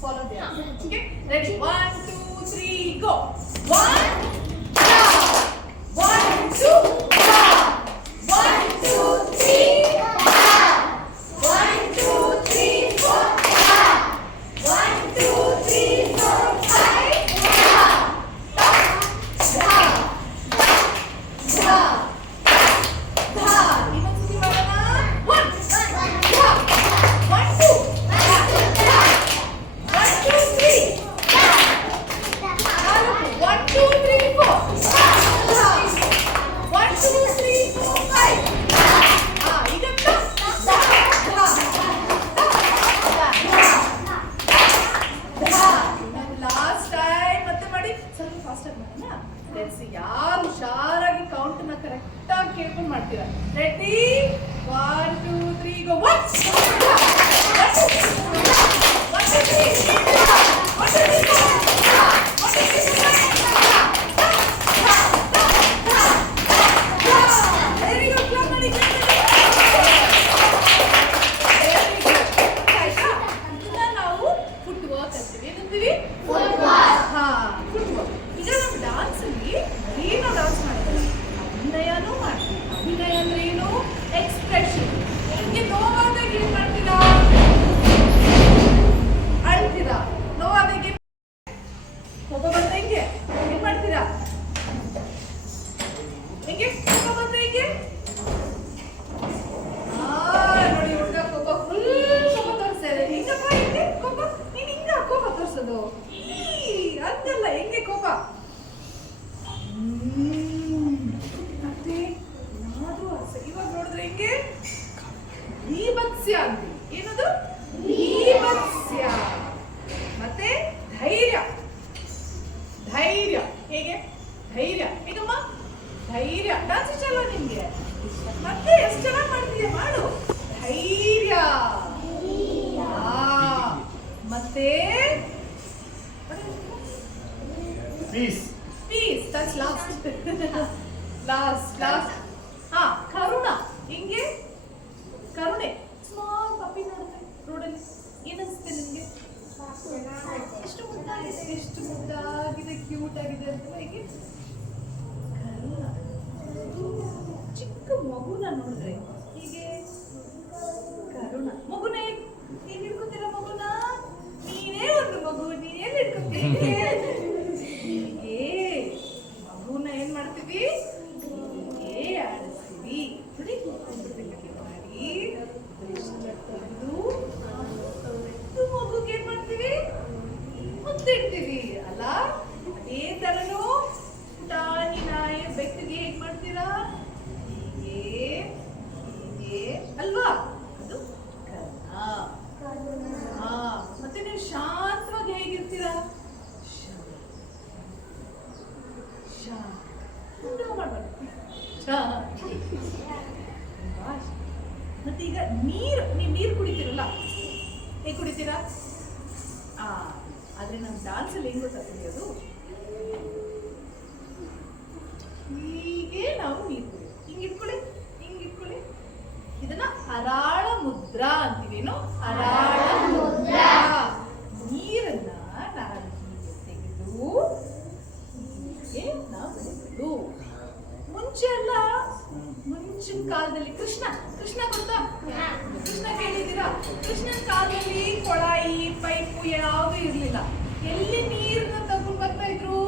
follow they. Okay, ready? 1 2 3 ಗೋ. 1 1 2 1 2 3 1 2 3 4 1 2 3 4 5 ಇನ್ನೊಂದ್ಸತಿ ಮಾಡೋಣ. 1 1 2 1 2 3 1 2 3 4 1 2 3 4 5 ಈಗ ಲಾಸ್ಟ್ ಟೈಮ್ ಮತ್ತೆ ಮಾಡಿ. ಸ್ವಲ್ಪ ಫಾಸ್ಟ್ ಆಗಿ ಮಾಡೋಣ. ಲೆಟ್ಸ್ ಯಾರು ಹುಷಾರಾಗಿ ಕೌಂಟ್ ನ ಕರೆಕ್ಟ್ ಆಗಿ ಕೇಳ್ಕೊಂಡು ಮಾಡ್ತೀರಾ? ರೆಡಿ? 1 2 3 ಗೋ. 1 ವೆರಿ ಗುಡ್. ಕ್ಲಾಪ್ ಮಾಡಿ. ನಾವು ಫುಟ್ ವರ್ಕ್ ಅಂತೀವಿ. ಏನಂತೀವಿ? ಫುಟ್ಬಾಲ್. ಈಗ ನಮ್ಮ ಡಾನ್ಸ್ ಅಲ್ಲಿ ಏನೋ ಡಾನ್ಸ್ ಮಾಡ್ತಾರೆ, ಅಭಿನಯನೂ ಮಾಡ್ತೀವಿ. ಅಭಿನಯ ಅಂದ್ರೆ ಏನು? ಎಕ್ಸ್ಪ್ರೆಷನ್. ನಿಮಗೆ ನೋವಾದಾಗ ಏನ್ ಮಾಡ್ತೀರಾ? ಅಳ್ತೀರಾ. ನೋವಾದಾಗ ಕೋಪ ಬಂದ್ರೆ ಹೆಂಗೆ ಏನ್ ಮಾಡ್ತೀರಾ? ಹೆಂಗೆ ಕೋಪ ಬಂದ್ರೆ ಹೆಂಗೆ? ನೋಡಿ, ಹುಡುಗ ಕೋಪ ಫುಲ್ ಕೋಪ ತೋರಿಸ್ತಾರೆ. ಹಿಂಗಪ್ಪ, ಹಿಂಗೆ ಕೋಪ, ನೀನ್ ಹಿಂಗ ಕೋಪ ತೋರಿಸೋದು? ಹಂಗಲ್ಲ, ಹೆಂಗೆ ಕೋಪ? ಮತ್ತೆ ಏನಾದ್ರೂ ಇವಾಗ ನೋಡಿದ್ರೆ ಹೆಂಗೆ? ಬೀಭತ್ಸ್ಯ ಅಂತೀವಿ. ಏನದು? ಬೀಭತ್ಸ್ಯ. ಮತ್ತೆ ಧೈರ್ಯ. ಧೈರ್ಯ ಹೇಗೆ? ಧೈರ್ಯ ಹೇಗಮ್ಮ? ಧೈರ್ಯ. ಡಾನ್ಸ್ ಇಷ್ಟ ಅಲ್ವಾ ನಿಮ್ಗೆ? ಮತ್ತೆ ಎಷ್ಟು ಚೆನ್ನಾಗಿ ಮಾಡ್ತೀಯ, ಮಾಡು. ಧೈರ್ಯ. ಮತ್ತೆ Peace. Peace. That's last. Last. ಹಾ, ಕರುಣ. ಹಿಂಗೆ ಕರುಣೆ. ಸ್ಮಾಲ್ ಪಪ್ಪಿ ನೋಡಿದ್ರೆ ರೋಡಲ್ಲಿ ಏನನ್ಸುತ್ತೆ ನಿಮ್ಗೆ? ಎಷ್ಟು ಮುದ್ದಾಗಿದೆ, ಕ್ಯೂಟ್ ಆಗಿದೆ ಅಂತ. ಹೇಗೆ ಕರುಣ. ಚಿಕ್ಕ ಮಗುನ ನೋಡಿದ್ರೆ ಹೀಗೆ ಕರುಣ. ಮಗುನ ಏನ್ ಹಿಡ್ಕೊತೀರ? ಮಗುನ ನೀನೇ ಒಂದು ಮಗು, ನೀನೇನ್ ಹಿಡ್ಕೊತೀರಿ? ಹೀಗೆ ಮಗುನ ಏನ್ ಮಾಡ್ತೀವಿ? ಹೀಗೆ ಆಡಿಸ್ತೀವಿ. ನೋಡಿ, ಬೆಳಗ್ಗೆ ಮಾಡಿ ಮಗುಗೆ ಏನ್ ಮಾಡ್ತೀವಿ? ಮುತ್ತಿಡ್ತೀವಿ ಅಲ್ಲ? ಅದೇ ತರನು ಟಾನಿ ನಾಯಿ ಬೆಕ್ಕಿಗೆ ಹೇಗ್ ಮಾಡ್ತೀರಾ? ಹೀಗೆ ಅಲ್ವಾ? ಅದು ಕರ್ಣ. ಮತ್ತೆ ನೀವು ಶಾಂತವಾಗಿ ಹೇಗಿರ್ತೀರಾ? ಮತ್ತೆ ಈಗ ನೀವು ನೀರು ಕುಡಿತೀರಲ್ಲ, ಹೇಗೆ ಕುಡಿತೀರಾ? ಆದ್ರೆ ನಮ್ಮ ಡಾನ್ಸ್ ಅಲ್ಲಿ ಹೆಂಗ್ ಗೊತ್ತಾ ಕುಡಿಯೋದು? ಹೀಗೆ ನಾವು ನೀರು ಕುಡಿಯೋದು. ಹಿಂಗಿಟ್ಕೊಳ್ಳಿ. ಇದನ್ನ ಅರಾಳ ಮುದ್ರಾ ಅಂತೀವೇನು? ಅರಾಳ ಮುದ್ರಾ. ನೀರನ್ನ ನಾವು ಹೀಗೆ ತೆಗೆದು ಹೀಗೆ ನಾವು ಕುಡಿಯೋದು. ಮುಂಚಿನ ಕಾಲದಲ್ಲಿ ಕೃಷ್ಣ ಗೊತ್ತಾ? ಕೃಷ್ಣ ಕೇಳಿದ್ದೀರಾ? ಕೃಷ್ಣನ ಕಾಲದಲ್ಲಿ ಕೊಳಾಯಿ ಪೈಪು ಯಾವುದು ಇರ್ಲಿಲ್ಲ. ಎಲ್ಲಿ ನೀರನ್ನ ತಗೊಂಡು ಬರ್ತಾ ಇದ್ರು?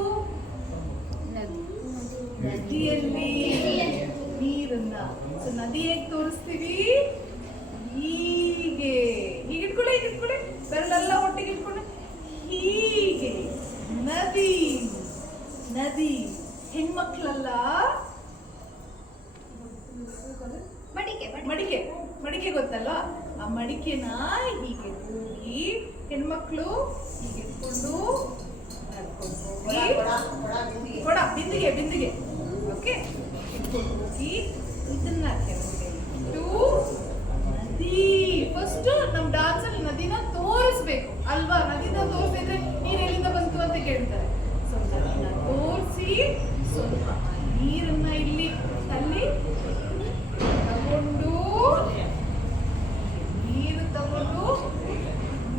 ನದಿಯಲ್ಲಿ ನೀರನ್ನ. ನದಿ ಹೇಗೆ ತೋರಿಸ್ತೀವಿ? ಹೀಗೆ ಇಟ್ಕೊಳ್ಳಿ. ಬೆರಳೆಲ್ಲ ಒಟ್ಟಿಗೆ ಇಟ್ಕೊಂಡು ಹೀಗೆ. ನದಿ. ಹೆಣ್ಮಕ್ಳಲ್ಲ, ಮಡಿಕೆ ಗೊತ್ತಲ್ಲ? ಆ ಮಡಿಕೆನ ಹೀಗೆ ಹೋಗಿ ಹೆಣ್ಮಕ್ಳು ಹೀಗೆ ಇಟ್ಕೊಂಡು ಕೊಡ ಬಿಂದಿಗೆ ಓಕೆ ಇಟ್ಕೊಂಡು ಹೋಗಿ ಇದನ್ನ ಕೆಳಗೆ ಇಟ್ಟು ನದಿ. ಫಸ್ಟ್ ನಮ್ ಡಾನ್ಸ್ ಅಲ್ಲಿ ನದಿನ ತೋರಿಸ್ಬೇಕು ಅಲ್ವಾ? ನದಿನ ತೋರಿಸಿದ್ರೆ ನೀರ್ ಎಲ್ಲಿಂದ ಬಂತು ಅಂತ ಕೇಳ್ತಾರೆ. ಸೊ ನದಿನ ತೋರಿಸಿ ಸ್ವಲ್ಪ ನೀರನ್ನ ಇಲ್ಲಿ ತಲ್ಲಿ ತಗೊಂಡು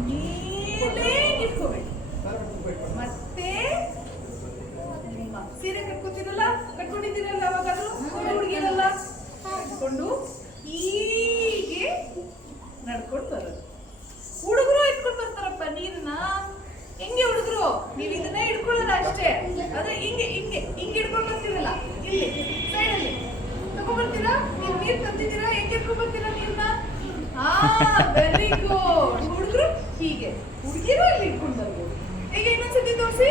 ಮೇಲೆ ಇಟ್ಕೋಬೇಡಿ. ಮತ್ತೆ ನಿಮ್ಮ ಸೀರೆ ಕಟ್ಕೊಂಡಿದ್ದೀರಲ್ಲ ಅವಾಗಾದ್ರೂ ಹುಡುಗಿರಲ್ಲ, ಕಟ್ಕೊಂಡು ಹೀಗೆ ನಡ್ಕೊಂಡು ಬರೋದು. ಹುಡುಗರು ಇಟ್ಕೊಂಡು ಬರ್ತಾರಪ್ಪ ನೀರನ್ನ. ಹೆಂಗೆ ಹುಡುಗರು? ನೀವು ಇದನ್ನೇ ಇಟ್ಕೊಳ್ಳೋಣ ಅಷ್ಟೇ. ಆದ್ರೆ ಹಿಂಗೆ ಇಟ್ಕೊಂಡು ಬರ್ತೀರಲ್ಲ, ಇಲ್ಲಿ ಸೈಡಲ್ಲಿ ತಗೊಂಡ್ಬರ್ತೀರಾ? ನೀವು ನೀರು ತಂದಿದ್ದೀರಾ? ಹೆಂಗೆ ಇಟ್ಕೊಂಡು ಬರ್ತೀರಾ ನೀರನ್ನ? Very good. ಹುಡುಗರು ಹೀಗೆ, ಹುಡುಗಿರು ಇಲ್ಲಿ ಇಟ್ಕೊಂಡು ಬರ್ಬೋದು. ಈಗ ಇನ್ನೊಂದ್ಸತಿ ತೋರಿಸಿ.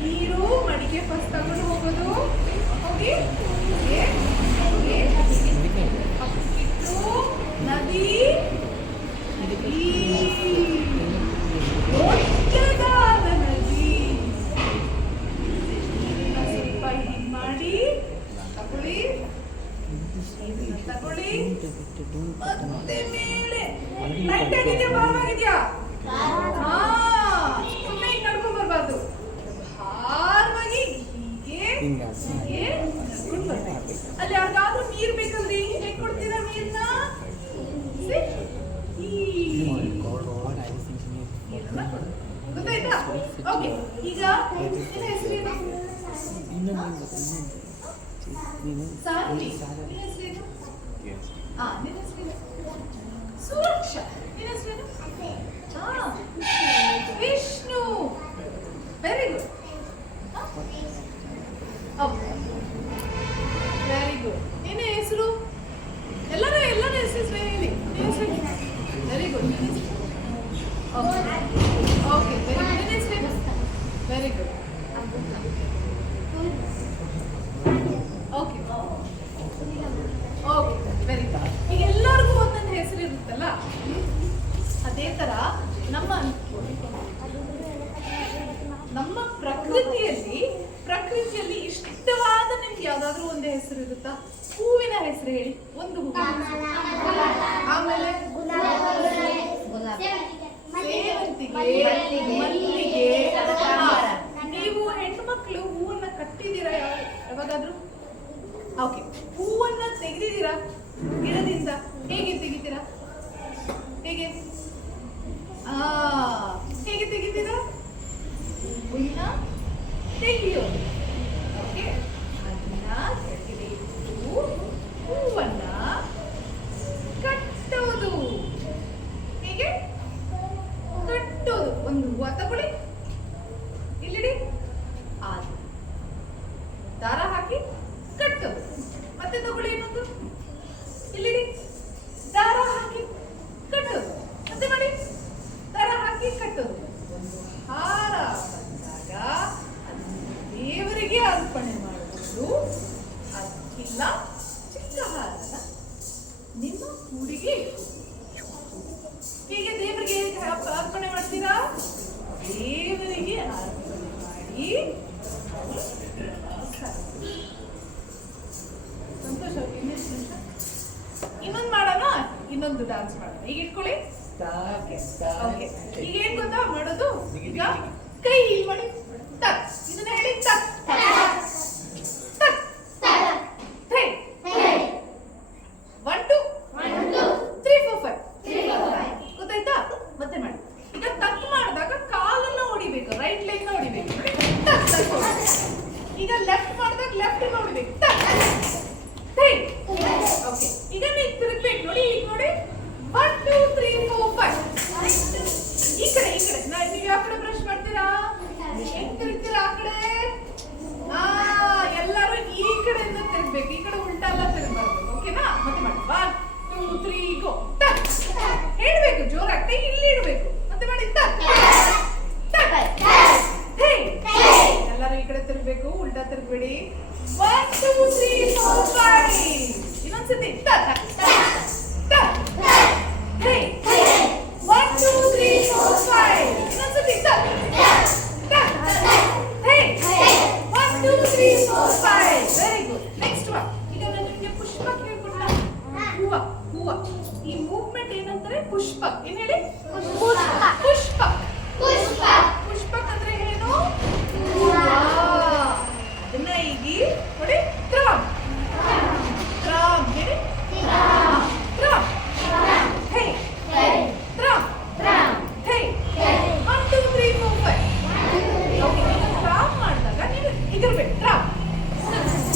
ನೀರು ಮಡಿಕೆ ಫಸ್ಟ್ ತಗೊಂಡು ಹೋಗೋದು. ಹೋಗಿ ಇಟ್ಟು ನದಿ ದೊಡ್ಡದಾದ ನದಿ. ಸ್ವಲ್ಪ ಹೀಗೆ ಮಾಡಿ ತಗೊಳ್ಳಿ. ಮತ್ತೆ ಮೇಲೆ ಲೈಟ್ ಆಗಿದೆಯಾ? ಭಾರವಾಗಿದೆಯಾ? ಸುಮ್ಮನೆ ಹಿಂಗೆ ನಡ್ಕೊಂಡ್ ಬರ್ಬಾರ್ದು. ಭಾರವಾಗಿ ಹೀಗೆ ನಡ್ಕೊಂಡ್ ಬರ್ಬೇಕು. ಅಲ್ಲಿ ಯಾರಿಗಾದ್ರೂ ನೀರ್ ಬೇಕಂದ್ರೆ ಹೇಗೆ ಕೊಡ್ತೀರಾ ನೀರ್ನ? ಗೊತ್ತಾಯ್ತಾ? ಓಕೆ. ಈಗ ನಿನ್ನ ಹೆಸರೇನು? ಸಾನ್ವಿ. ನಿನ್ನ ಹೆಸರೇನು? ನಿನ್ನ ಹೆಸರೇನು? ಸುರಕ್ಷಾ. ನಿನ್ನ ಹೆಸರೇನು? Vishnu. Very good. Very good. ನಿನ್ನ ಹೆಸರು? ಎಲ್ಲರ ಹೆಸರು ಹೇಳಿ. ನಿನ್ನ ಹೆಸರು? Very good. Okay very good. ನಿನ್ನ ಹೆಸರೇನು? Very good. Okay okay very good. ಈಗ ಎಲ್ಲರಿಗೂ ಒಂದೊಂದು ಹೆಸರು ಇರುತ್ತಲ್ಲ, ಅದೇ ತರ ನಮ್ಮ ಪ್ರಕೃತಿಯಲ್ಲಿ ಇಷ್ಟವಾದ ನಿಮ್ಗೆ ಯಾವ್ದಾದ್ರು ಒಂದು ಹೆಸರು ಇರುತ್ತಾ? ಹೂವಿನ ಹೆಸರು ಹೇಳಿ. ಒಂದು ಹೂವಿನ ಹೆಸರು. ಆಮೇಲೆ ಸೇವಂತಿಗೆ, ಮಲ್ಲಿಗೆ. ನೀವು ಹೆಣ್ಣು ಮಕ್ಕಳು ಹೂವನ್ನ ಕಟ್ಟಿದ್ದೀರಾ ಯಾವಾಗಾದ್ರೂ? ಓಕೆ. ಹೂವನ್ನ ತೆಗೆದಿದ್ದೀರಾ ಗಿಡದಿಂದ? ಹೇಗೆ ತೆಗಿತೀರಾ? ಹೇಗೆ ಹೇಗೆ ತೆಗಿತೀರಾ? ಹೂವನ್ನ ತೆಗಿಯೋದು. ಓಕೆ, ಅದನ್ನ ಕೆಳಗೆ ಇಟ್ಟು ಹೂವನ್ನ ಕಟ್ಟೋದು. ಹೀಗೆ ಕಟ್ಟೋದು. ಒಂದು ಹೂವ ತಗೊಳ್ಳಿ, ಇಲ್ಲಿಡಿ, ಅದು ದಾರ ಹಾಕಿ ಕಟ್ಟೋದು. ಮತ್ತೆ ತಗೊಳ್ಳಿ ಇನ್ನೊಂದು, ಇಲ್ಲಿಡಿ, ದಾರ ಹಾಕಿ ಕಟ್ಟೋದು. ಮತ್ತೆ ಮಾಡಿ, ದಾರ ಹಾಕಿ ಕಟ್ಟೋದು. ಹಾರ ಬಂದಾಗ ಅದನ್ನು ದೇವರಿಗೆ ಅರ್ಪಣೆ ಮಾಡುವುದು. ಅದಕ್ಕಿಲ್ಲ ಚಿಕ್ಕ ಹಾರನ ನಿಮ್ಮ ಕೂಡಿಗೆ ಹೀಗೆ ದೇವರಿಗೆ ಅರ್ಪಣೆ ಮಾಡ್ತೀರಾ? ದೇವರಿಗೆ ಅರ್ಪಣೆ ಮಾಡಿ ಸಂತೋಷ. ಇನ್ನೊಂದು ಮಾಡೋಣ, ಇನ್ನೊಂದು ಡಾನ್ಸ್ ಮಾಡೋಣ. ಈಗ ಇಟ್ಕೊಳ್ಳಿ. ಓಕೆ, ಈಗ ಏನ್ ಗೊತ್ತಾ ಮಾಡೋದು? ಈಗ ಕೈ ಹೀಗೆ ಮಾಡಿ, ತಕ್. ಇದನ್ನ ಹೇಳಿ, ತಕ್ ತಕ್ ತಕ್. 1 2 3 4 5 ಗೊತ್ತಾಯ್ತಾ? ಮತ್ತೆ ಮಾಡಿ. ಈಗ ತಕ್ ಮಾಡಿದಾಗ ಕಾಲನ್ನ ಹೊಡಿಬೇಕು, ರೈಟ್ ಲೆಗ್ ನ ಹೊಡಿಬೇಕು. ತಕ್ ತಕ್ ಹೊಡಿ. ಈಗ ಲೆಫ್ಟ್ ಮಾಡಿದಾಗ ಲೆಫ್ಟ್ ನ ಹೊಡಿಬೇಕು. ತಕ್ ತಕ್. ಓಕೆ, ಈಗ ನೀವು ತಿರುಗಬೇಕು ನೋಡಿ. ಈಗ ನೋಡಿ, 1 2 3 4 5. ಈ ಕಡೆ ನೀವು ಯಾವ ಕಡೆ ಬ್ರಷ್ ಮಾಡ್ತೀರಾ? ಹೆಂಗ್ ತಿರುಗ್ತೀರಾ? ಆ ಕಡೆ. ಎಲ್ಲರೂ ಈ ಕಡೆಯಿಂದ ತಿರುಗ್ಬೇಕು, ಈ ಕಡೆ ಉಲ್ಟಾ ಎಲ್ಲ ತಿರುಗಬಾರ್ದು. ಓಕೆನಾ? ಮತ್ತೆ ಮಾಡಿ. 1 2 3 ಗೋ. ಟಕ್. ಹೇಳ್ಬೇಕು ಜೋರಾಗಿ, ಇಲ್ಲಿ ಇಡಬೇಕು. ಮತ್ತೆ ಮಾಡಿ. ಟಕ್ ಟಕ್. ಹೇ, ಎಲ್ಲರೂ ಈ ಕಡೆ ತಿರುಗಬೇಕು, ಉಲ್ಟಾ ತಿರುಗಬೇಡಿ. 1 2 3 4 5. ಇನ್ನೊಂದ್ಸತಿ. ಟಕ್ ಟಕ್. ಹೇ, 1 2 3 4 5. ಇನ್ನೊಂದ್ಸತಿ. ಟಕ್ ಟಕ್. ಹೇ, 1 2 3 4 5. Very good. Next one. ಈಗ ನಾನು ನಿಮಗೆ ಪುಷ್ಪ ಹೇಳ್ಕೊಟ್ಟ. ಹೂವ. ಈ ಮೂವ್ಮೆಂಟ್ ಏನಂತಾರೆ? ಪುಷ್ಪ. ಏನ್ ಹೇಳಿ? ಪುಷ್ಪ. ಪುಷ್ಪಕ್ ಅಂದ್ರೆ ಏನು? ಹೂವ. ಅದನ್ನ ಈಗ ನೋಡಿ. ತ್ರಾಮ್. ಹೇಳಿ. ತ್ರಾಮ್. ಹೇ, ತ್ರಾಮ್. ಹೇ, 1 2 3 4 5. ಓಕೆ, ಈಗ ತ್ರಾಮ್ ಮಾಡಿದಾಗ ನೀವು ಇದಿರ್ಬೇಕು. ತ್ರಾಮ್.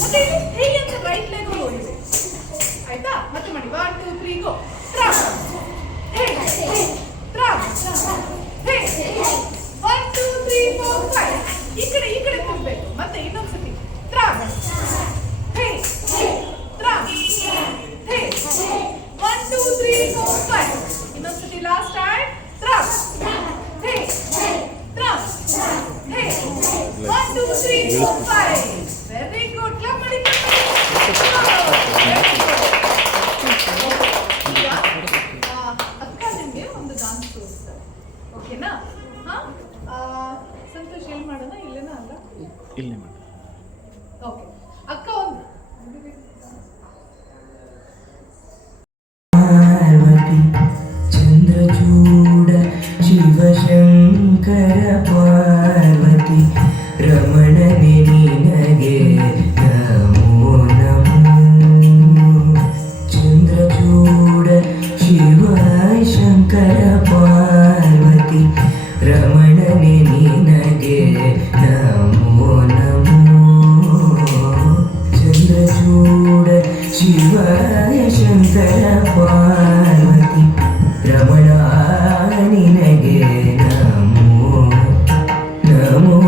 ಮತ್ತೆ ಹೇಗೆ ಅಂತ ರೈಟ್ ಲೆಗ್ ಹೊಡಿಬೇಕು. ಆಯ್ತಾ? ಮತ್ತೆ ಮಾಡಿ. 1 2 3 ಗೋ. ತ್ರಾಮ್. ಹೇ, ತ್ರಾಮ್. ಹೇ, 1 2 3 4 5. ಈ ಕಡೆ ತಿರ್ಬೇಕು. ಮತ್ತೆ ಇನ್ನೊಂದ್ಸತಿ. ತ್ರಾಮ್. ಹೇ, ತ್ರಾಮ್. ಹೇ, 1 2 3 4 5. ಇನ್ನೊಂದ್ಸತಿ ಲಾಸ್ಟ್ ಟೈಮ್. ತ್ರಾಮ್. ಹೇ, ತ್ರಾಮ್. ಹೇ, 1 2 3 4 5. Very good. ಕ್ಲಾಪ್ ಮಾಡಿ. ಈಗ ಅಕ್ಕ ನಿಮಗೆ ಒಂದು ಡಾನ್ಸ್ ತೋರಿಸ್ತಾರೆ. ಓಕೆನಾ? ಸಂತೋಷ್ ಎಲ್ಲಿ ಮಾಡೋಣ? ಇಲ್ಲೇನಾ? ಅಲ್ಲ, ಇಲ್ಲಿ ಮಾಡಿ. ಓಕೆ. ಅಕ್ಕ ಒಂದು ಪಾರ್ವತಿ ಚಂದ್ರಚೂಡ ಶಿವಶಂಕರ ಪಾರ್ವತಿ ರಮಣನೆ ನಿನಗೆ ನಮೋ ನಮೋ. ಚಂದ್ರಚೂಡ ಶಿವಶಂಕರ ಪಾರ್ವತಿ ರಮಣನೆ ನಿನಗೆ ನಮೋ ನಮೋ. ಚಂದ್ರಚೂಡ ಶಿವಾಯ ಶಂಕರ ಪಾರ್ವತಿ ರಮಣ ನಿನಗೆ ನಮೋ ನಮೋ.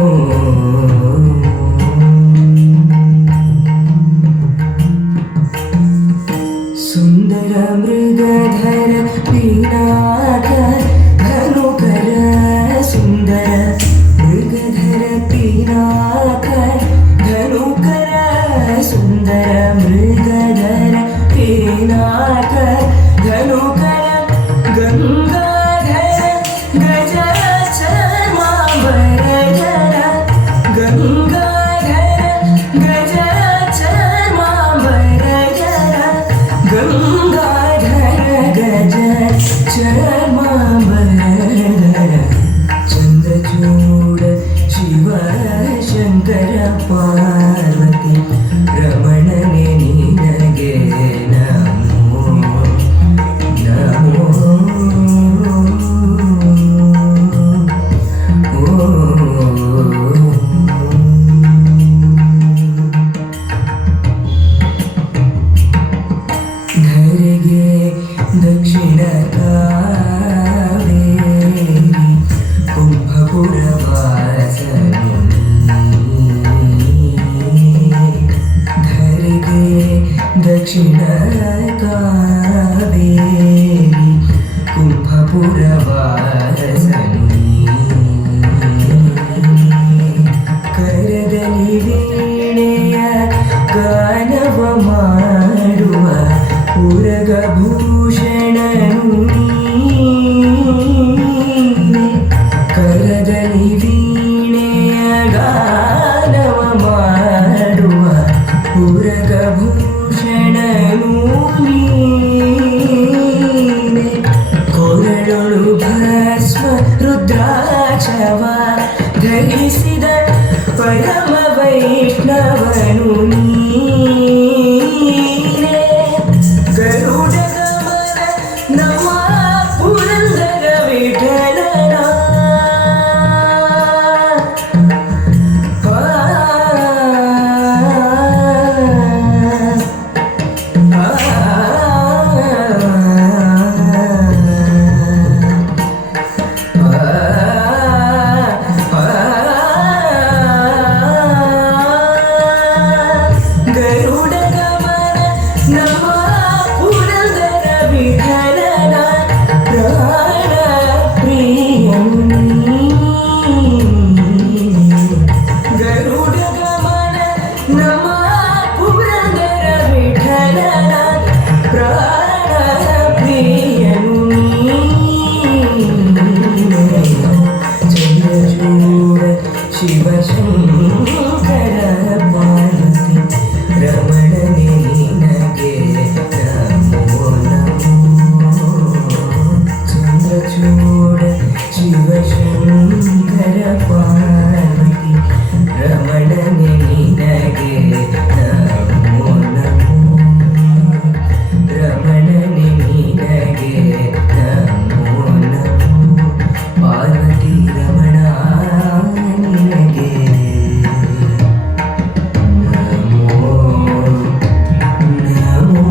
ಸುಂದರ ಮೃಗಧರ ಪಿನಾಕ ಧನುಕರ. ಸುಂದರ ಮೃಗಧರ ಪಿನಾಕ ಧನುಕರ. ಸುಂದರ ಮೃಗಧರ ಪಿನಾಕ ಧನುಕರ. ಗಂಗಾಧರ ಗಜ ಚರ್ಮಾಂಬರಧರ. ಗಂಗಾಧರ ಗಜ ಚರ್ಮಾಂಬರಧರ. ದಕ್ಷಿಣ ಕಾವೇರಿ ಕುಂಭಪುರವಾಸನು ಕರದಲ್ಲಿ ವೀಣೆಯ ಗಾನವ ಮಾಡುವ ಉರಗಭೂಷಣನು ನೀನೆ. ಕರದಲ್ಲಿ ವೀಣೆಯ ಗಾನವ ಮಾಡುವ ಉರಗಭೂಷಣನು ನೀನೆ. ಕೊರಳೊಳು ಭಸ್ಮ ರುದ್ರಾಕ್ಷವ ಧರಿಸಿದ ಪರಮ ವೈಷ್ಣವನು ನೀನೆ. ಗರುಡ ಗಮನ ನಮ ಪುರಂದರ ವಿಠಲನ ಗರುಡ ಗಮನ ನಮ ಪುರಂದರ ವಿಠಲನ ಪ್ರಾಣ ಪ್ರಿಯನು ಗರುಡ ಗಮನ ನಮ ಪುರಂದರ ವಿಠಲನ ಪ್ರಾಣ ಪ್ರಿಯನು ಚಂದ್ರಚೂಡ ಶಿವಶಂಕರ ಪಾರ್ವತಿ ರಮಣನೆ ನಿನಗೆ ನಮೋ ನಮೋ. ಚಂದ್ರಚೂಡ ಶಿವಶಂಕರ ಪಾರ್ವತಿ ರಮಣನೆ ನಿನಗೆ ನಮೋ ನಮೋ. ರಮಣನೆ ನಿನಗೆ ನಮೋ ನಮೋ. ಪಾರ್ವತಿ ರಮಣ ನಿನಗೆ ನಮೋ ನಮೋ.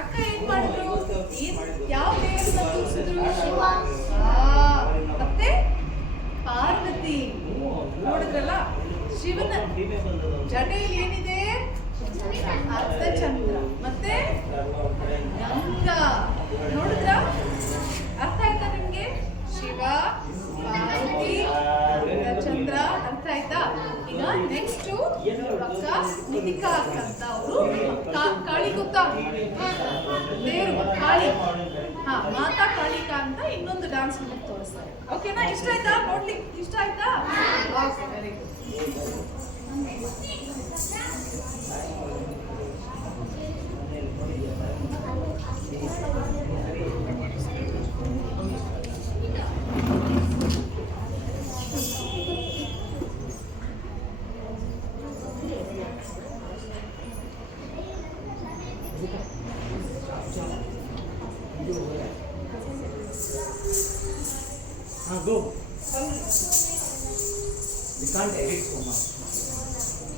ಅಕ್ಕ ಏನ್ ಮಾಡಿದ್ರು? ಯಾವ ದೇವರನ್ನ ಕೂರಿಸಿದ್ರು? ಮತ್ತೆ ಪಾರ್ವತಿ ನೋಡಿದ್ರಲ್ಲ, ಶಿವನ ಜಡೆಯಲ್ಲಿ ಏನಿದೆ? ಅರ್ಧಚಂದ್ರ ಮತ್ತೆ ಗಂಗ. ನೋಡಿದ್ರ? ಅರ್ಥ ಆಯ್ತಾ ನಿಮ್ಗೆ? ಶಿವ, ಪಾರ್ವತಿ, ಅರ್ಧಚಂದ್ರ ಅರ್ಥ ಆಯ್ತಾ? ಈಗ ನೆಕ್ಸ್ಟ್ ಪಕ್ಕ ನಿಧಿಕಾ ಅಕ್ಕ ಅಂತ ಅವರು ಕಾಳಿ ಗೊತ್ತಾ? ದೇವರು ಕಾಳಿ. ಹಾ, ಮಾತಾ ಕಾಳಿಕಾ ಅಂತ ಇನ್ನೊಂದು ಡಾನ್ಸ್ ನಿಮಗೆ ತೋರಿಸ್ತಾರೆ. ಓಕೆನಾ? ಇಷ್ಟ ಆಯ್ತಾ? ನೋಡ್ಲಿಕ್ಕೆ ಇಷ್ಟ ಆಯ್ತಾ? Okay, very good. Go. We can't edit so much.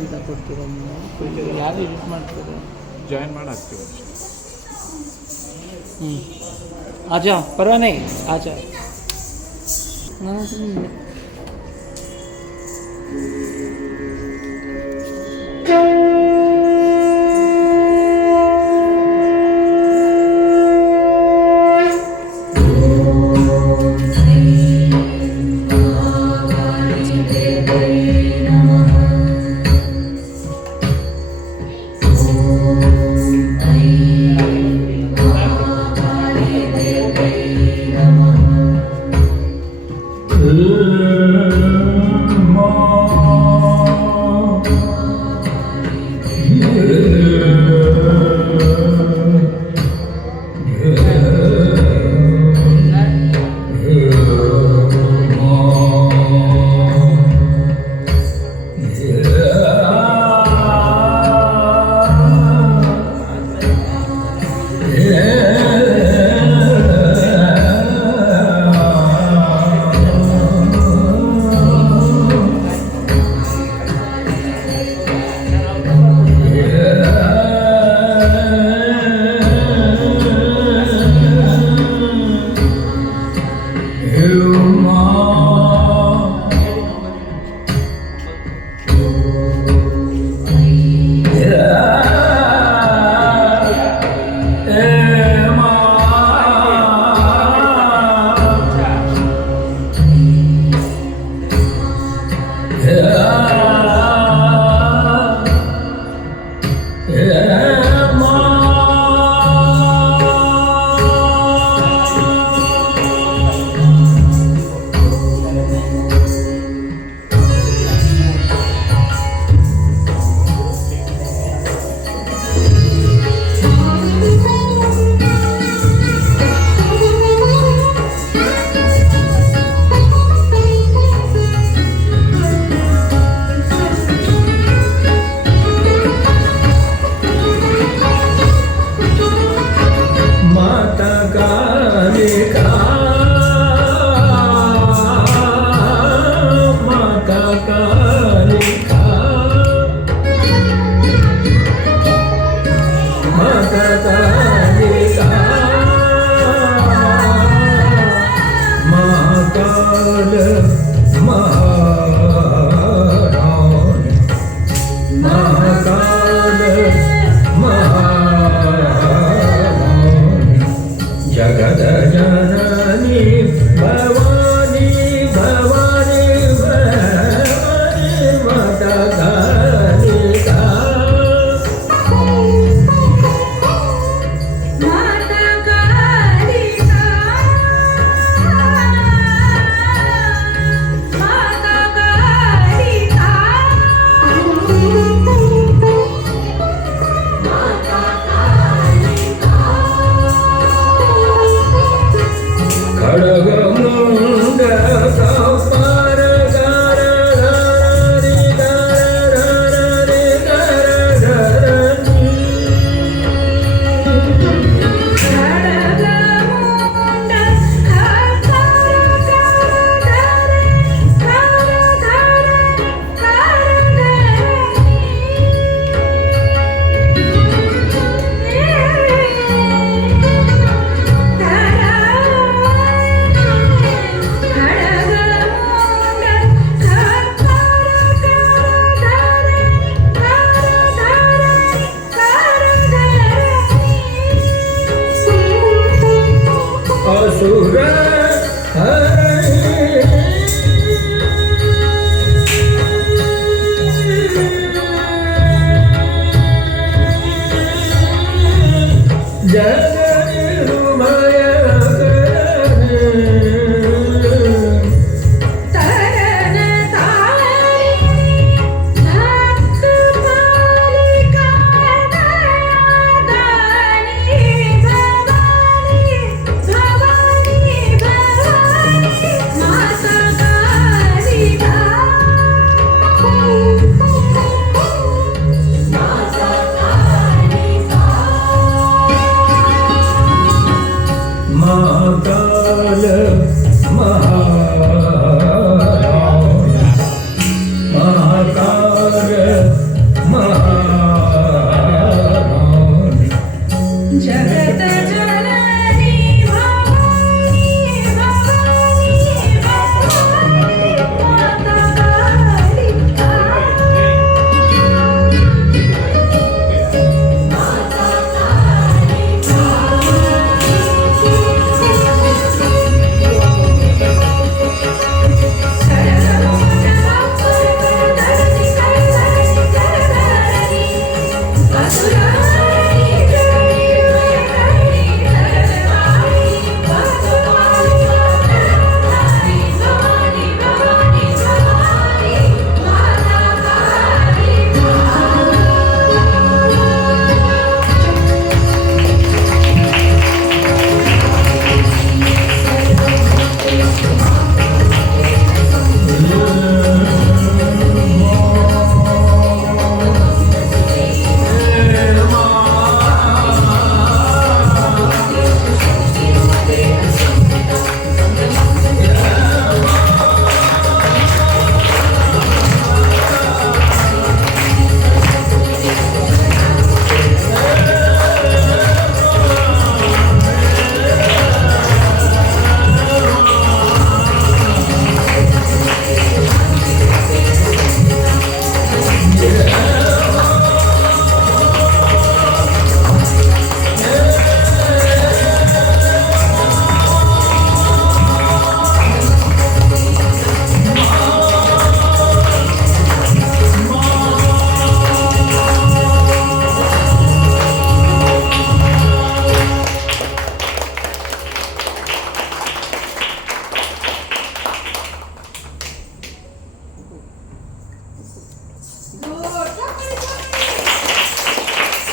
ಅಂತ ಕೊಡ್ತೀರ ನೀವು? ಯಾರು ಎಡಿಟ್ ಮಾಡ್ತಾರೆ? ಜಾಯಿನ್ ಮಾಡಿ ಹಾಕ್ತೀವಿ ಅಷ್ಟೇ. ಆಚಾ ಪರವಾನೇ ಆಚಾ ನಾನು Ooh. Oh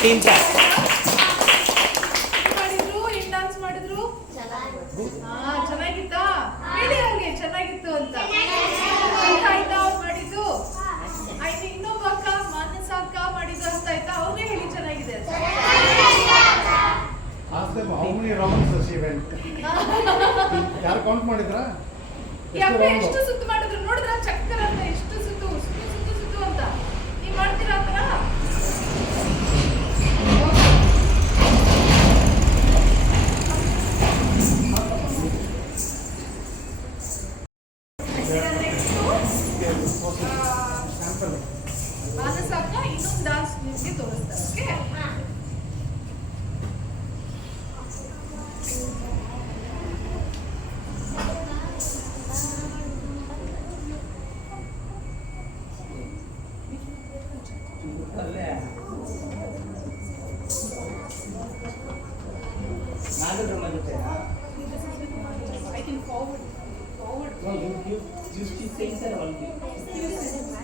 team class. ಮಾಡಿದ್ರು ಏನ್ ಡಾನ್ಸ್ ಮಾಡಿದ್ರು? ಚೆನ್ನಾಗಿತ್ತಾ? ಹೇಳಿ ಅವ್ರಿಗೆ ಚೆನ್ನಾಗಿತ್ತು ಅಂತ. ಅರ್ಥ ಆಯ್ತಾ ಅವ್ರು ಮಾಡಿದ್ದು? ಆಯ್ತು, ಇನ್ನೊಬ್ಬ ಅಕ್ಕ ಮಾನಸ ಅಕ್ಕ ಮಾಡಿದ್ದು ಅರ್ಥ ಆಯ್ತಾ? ಅವ್ರೇ ಹೇಳಿ ಚೆನ್ನಾಗಿದೆ ಅಂತ. Ask them how many rounds she went. ಯಾರು ಕೌಂಟ್ ಮಾಡಿದ್ರಾ? ಈ ಅಕ್ಕ ಎಷ್ಟು ಸುತ್ತು ಮಾಡಿದ್ರು ನೋಡಿದ್ರ? ಚಕ್ಕರ್ ಅಂತ ಎಷ್ಟು ಸುತ್ತು ಸುತ್ತು ಸುತ್ತು ಸುತ್ತು ಅಂತ. ನೀವ್ ಮಾಡ್ತೀರಾ ಆ ಥರ? ಮಾನಸ ಅಕ್ಕ ಇನ್ನೊಂದು ಡಾನ್ಸ್ ನಿಮ್ಗೆ ತೋರಿಸ್ತಾರೆ. Okay, I can forward. No, you see things are all good.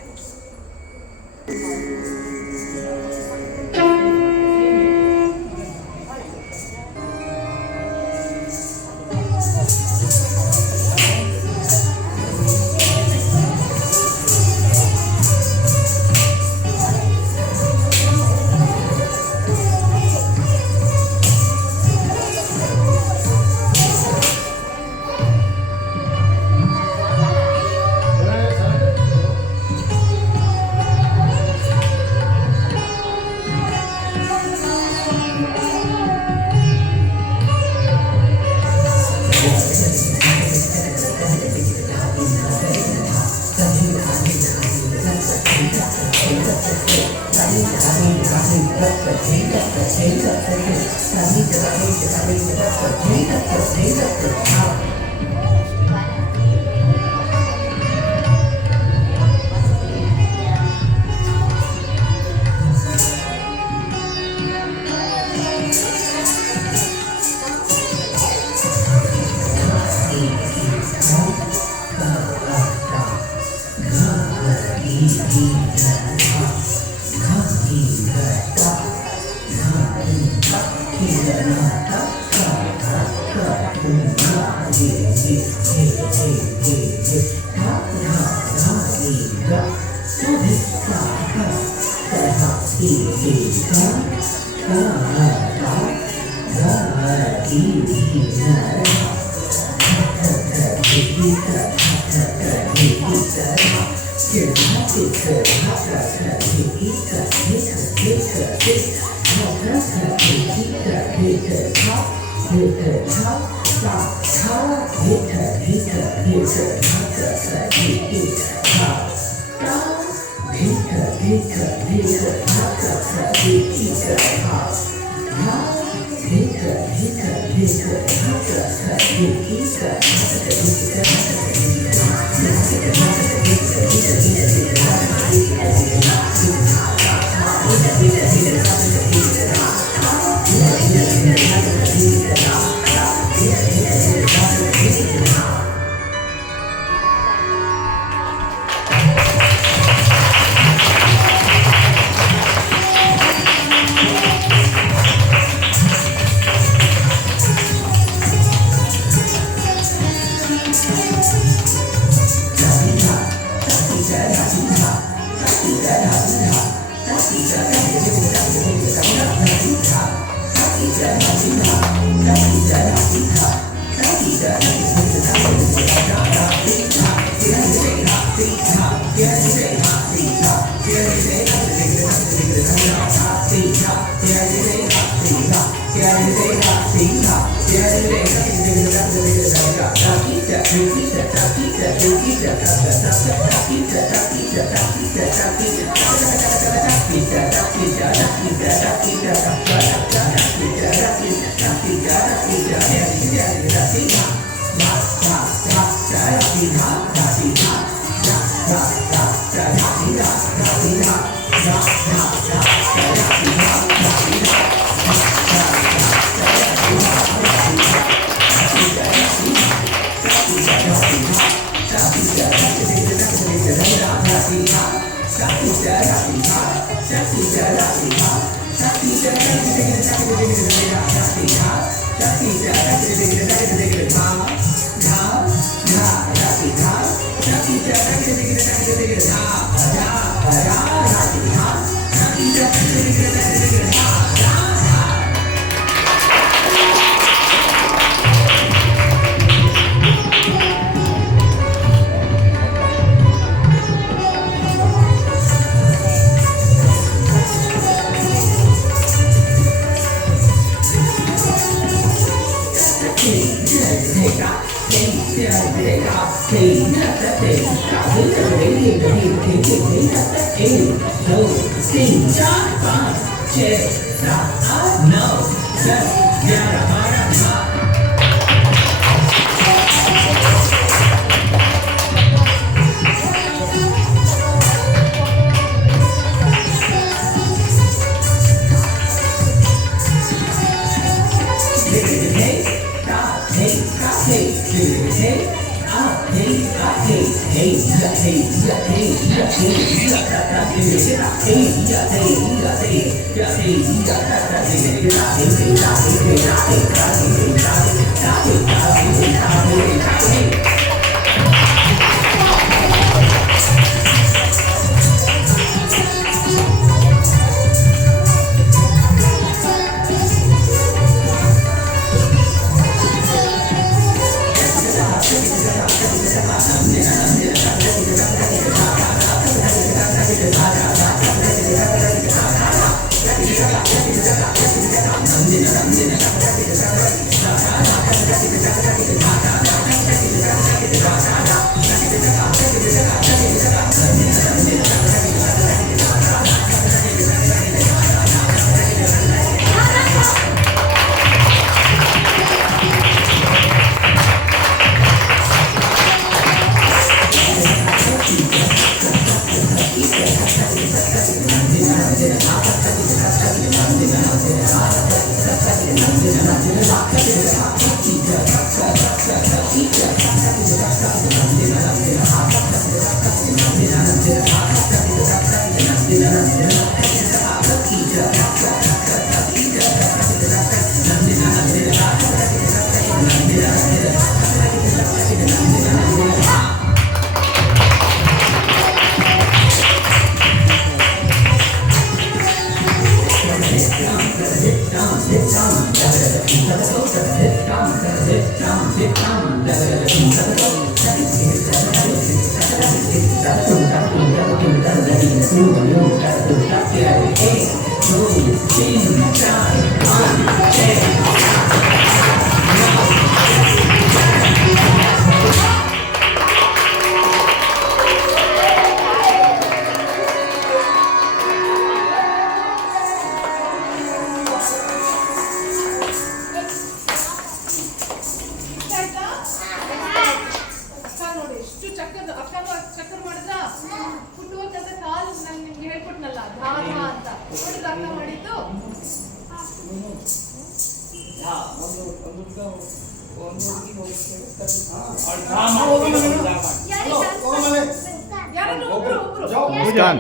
Muskan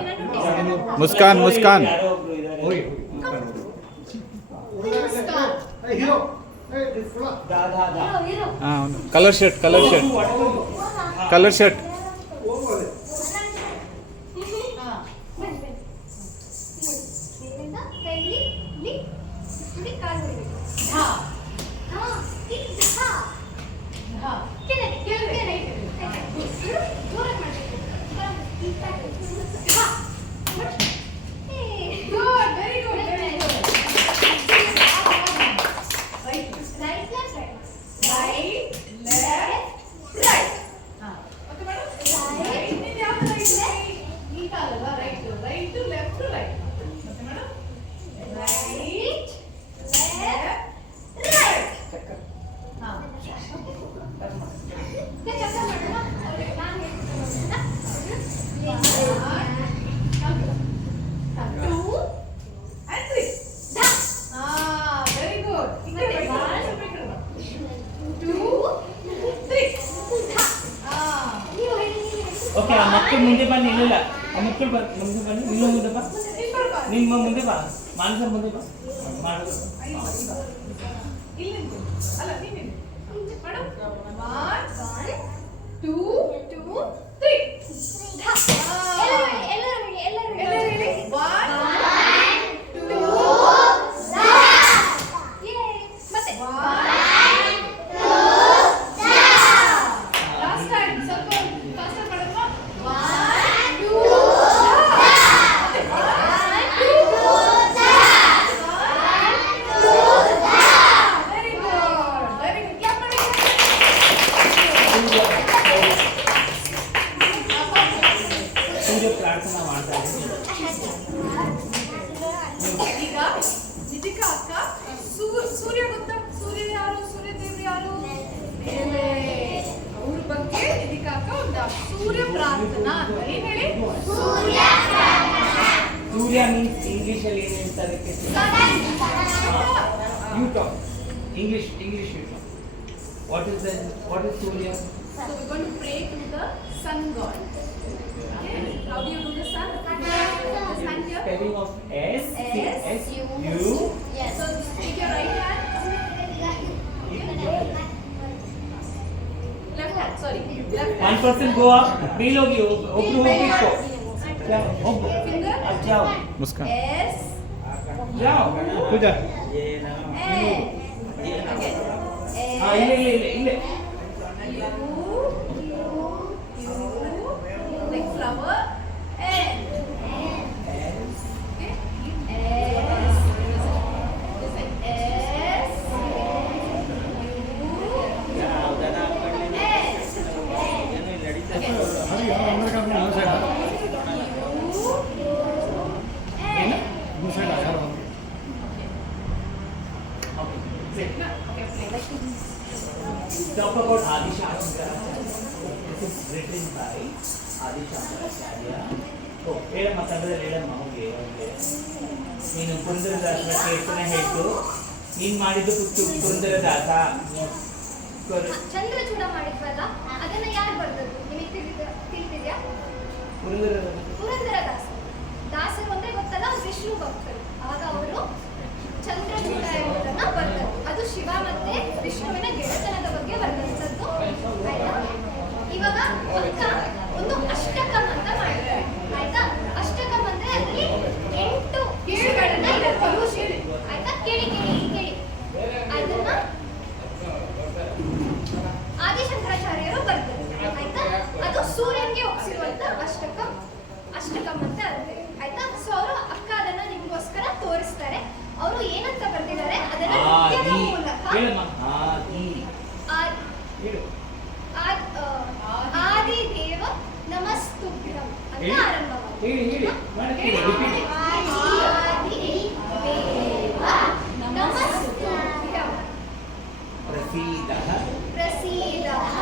Muskan Muskan colour shirt colour shirt okay ಆ ಮಕ್ಕಳು ಮುಂದೆ ಬನ್ನಿ ಇಲ್ಲ ಆ ಮಕ್ಕಳು ಮುಂದೆ ಬನ್ನಿ ನೀನು ಮುಂದೆ ಬಾ ನಿಮ್ಮ ಮುಂದೆ ಬಾ ಮಾನಸ ಮುಂದೆ ಬಾ. ಇಲ್ಲಿ ನಿಂತು. ಅಲ್ಲ ನೀನು ನಿಂತು. ಮಾಡು 1 2 3 ಎಲ್ಲರೂ ಹೇಳಿ 1 2 ಮತ್ತೆ 1 ಲಾಸ್ಟ್ ಟೈಮ್ ಸ್ವಲ್ಪ ಫಾಸ್ಟ್ ಮಾಡೋಣ 1 2 ವೆರಿ ಗುಡ್ ಕ್ಲಾಪ್ ಮಾಡಿ ಸೂರ್ಯ ಪ್ರಾರ್ಥನಾ ಮಾಡ್ತಾ ಇದ್ದೀನಿ. ಈಗ ನಿಧಿಕಾ ಅಕ್ಕ ಸೂರ್ಯ ಗೊತ್ತಾ? ಸೂರ್ಯ ಯಾರು? ಸೂರ್ಯ ದೇವ್ರು ಯಾರು? ಅವ್ರ ಬಗ್ಗೆ ನಿಧಿಕಾ ಅಕ್ಕ ಒಂದು ಸೂರ್ಯ ಪ್ರಾರ್ಥನಾ ಅಂತ ಏನ್ ಹೇಳಿ? ಸೂರ್ಯ ಮೀನ್ಸ್ ಇಂಗ್ಲಿಷ್ ಅಲ್ಲಿ ಏನು ಹೇಳ್ತಾರೆ? You talk English you talk. What is Surya? So we're going to pray to the sun god. Okay? How do you do the sun? The sun here. Spelling of S U. So take your right hand. Left hand. Sorry. Left One hand. person go up. Feel होगी open होगी को. जाओ Finger. अब जाओ मुस्कान S. जाओ. पूजा A. Again. हाँ S. इले. U like flower N. Okay. S. This side. S. U. S. Again. ಹರಿ ಅಂದ್ರೆ ಕಮ್ಮಿ ಮೂರು ಸೈಡ್ U. N. ಮೂರು ಸೈಡ್ ಯಾರು ಬಂದ್ರು Talk about Adi Shankaracharya. This is written by Adi Shankaracharya. Oh, ಹೇಳ ಮಾತಾಡಿದ್ರೆ ಹೇಳಮ್ಮ ಹೋಗಿ ನೀನು ಪುರಂದರದಾಸನ ಕೀರ್ತನೆ ಹೇಳ್ತು. ನೀನು ಮಾಡಿದ್ದು ಪುರಂದರದಾಸ. ಚಂದ್ರಚೂಡ ಮಾಡಿದ್ವಲ್ಲ ಅದನ್ನ ಯಾರು ಬರ್ದದ್ದು ನಿಮಗೆ ತಿಳಿದಿದ್ಯಾ? ಪುರಂದರದಾಸ. ದಾಸರು ಅಂದ್ರೆ ಗೊತ್ತಲ್ಲ, ವಿಷ್ಣು ಭಕ್ತರು. ಆಗ ಅವರು ಚಂದ್ರಚೂಡ ಎಂಬುದನ್ನ ಬರ್ದರು. ಅದು ಶಿವ ಮತ್ತೆ ವಿಷ್ಣುವಿನ ಗೆಳೆತನದ ಬಗ್ಗೆ ಬರೆದಂಥದ್ದು. ಆಯ್ತಾ? ಇವಾಗ ಅಕ್ಕ ಒಂದು ಅಷ್ಟಕಂ ಅಂತ ಮಾಡ್ತಾರೆ. ಆಯ್ತಾ? ಅಷ್ಟಕಂ ಅಂದ್ರೆ ಅದರಲ್ಲಿ 8 ಗೀಳುಗಳನ್ನ ಇರುತ್ತೆ. ಆಯ್ತಾ? ಕೇಳಿ. ಅದನ್ನ ಆದಿಶಂಕರಾಚಾರ್ಯರು ಬರ್ತಾರೆ. ಆಯ್ತಾ? ಅದು ಸೂರ್ಯನ್ಗೆ ಒಪ್ಪಿಸಿರುವಂತ ಅಷ್ಟಕಂ ಅಂತ ಅಂತೆ. ಆಯ್ತಾ? ಸೊ ಅವರು ಅಕ್ಕ ಅದನ್ನ ನಿಮಗೋಸ್ಕರ ತೋರಿಸ್ತಾರೆ. ಅವರು ಏನಂತ ಬರ್ತಿದ್ದಾರೆ ಅದನ್ನ ನೃತ್ಯದ ಮೂಲಕ ಆದಿದೇವ ನಮಸ್ತುಭ್ಯಂ ಅಂತ ಆರಂಭವಾಗುತ್ತೆ. ಹೇಳಿ ಮಾಡ್ತೀವಿ ರಿಪೀಟ್. ಆದಿದೇವ ನಮಸ್ತುಭ್ಯಂ ಪ್ರಸೀದಃ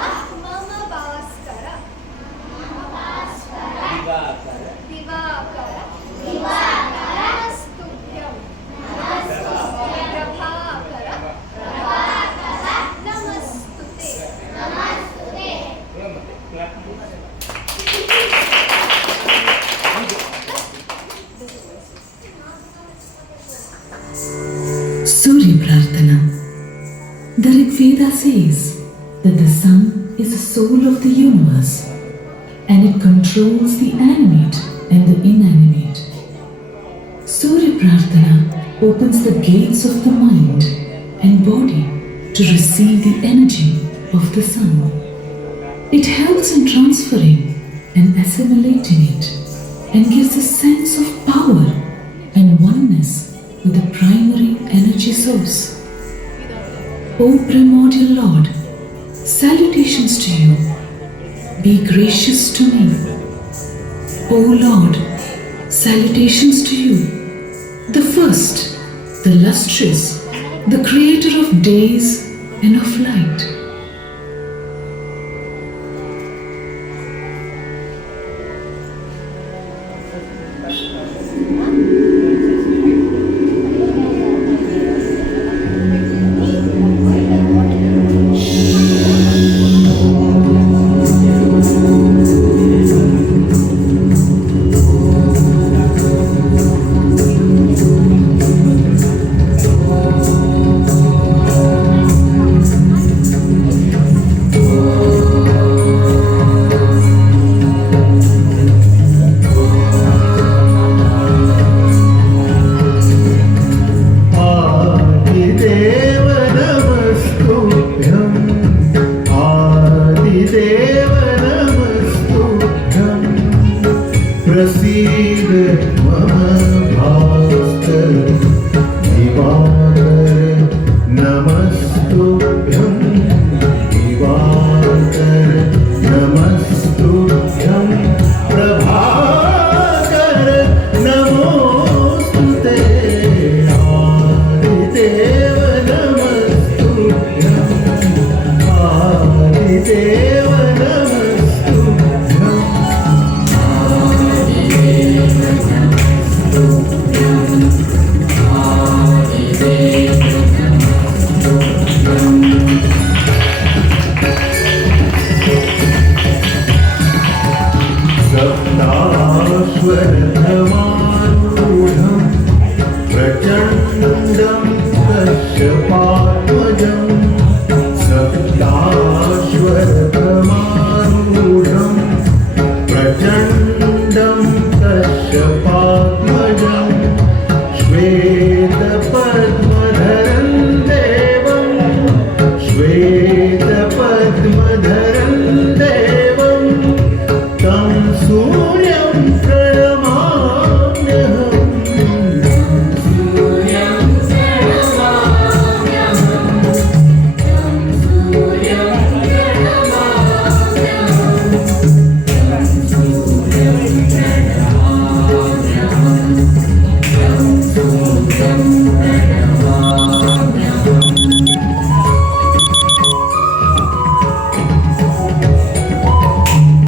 ಮಮ Bhaskara Divakara ನಮಸ್ತುಭ್ಯಂ Prabhakar ನಮಸ್ತುತೆ. Surya Prarthana. The Rig Veda says that the sun is the soul of the universe and it controls the animate and the inanimate. Surya Prarthana opens the gates of the mind and body to receive the energy of the sun. It helps in transferring and assimilating it and gives a sense of power and oneness with the primary energy source. O primordial Lord, salutations to you. Be gracious to me. O Lord, salutations to you. The first, the lustrous, the creator of days and of light.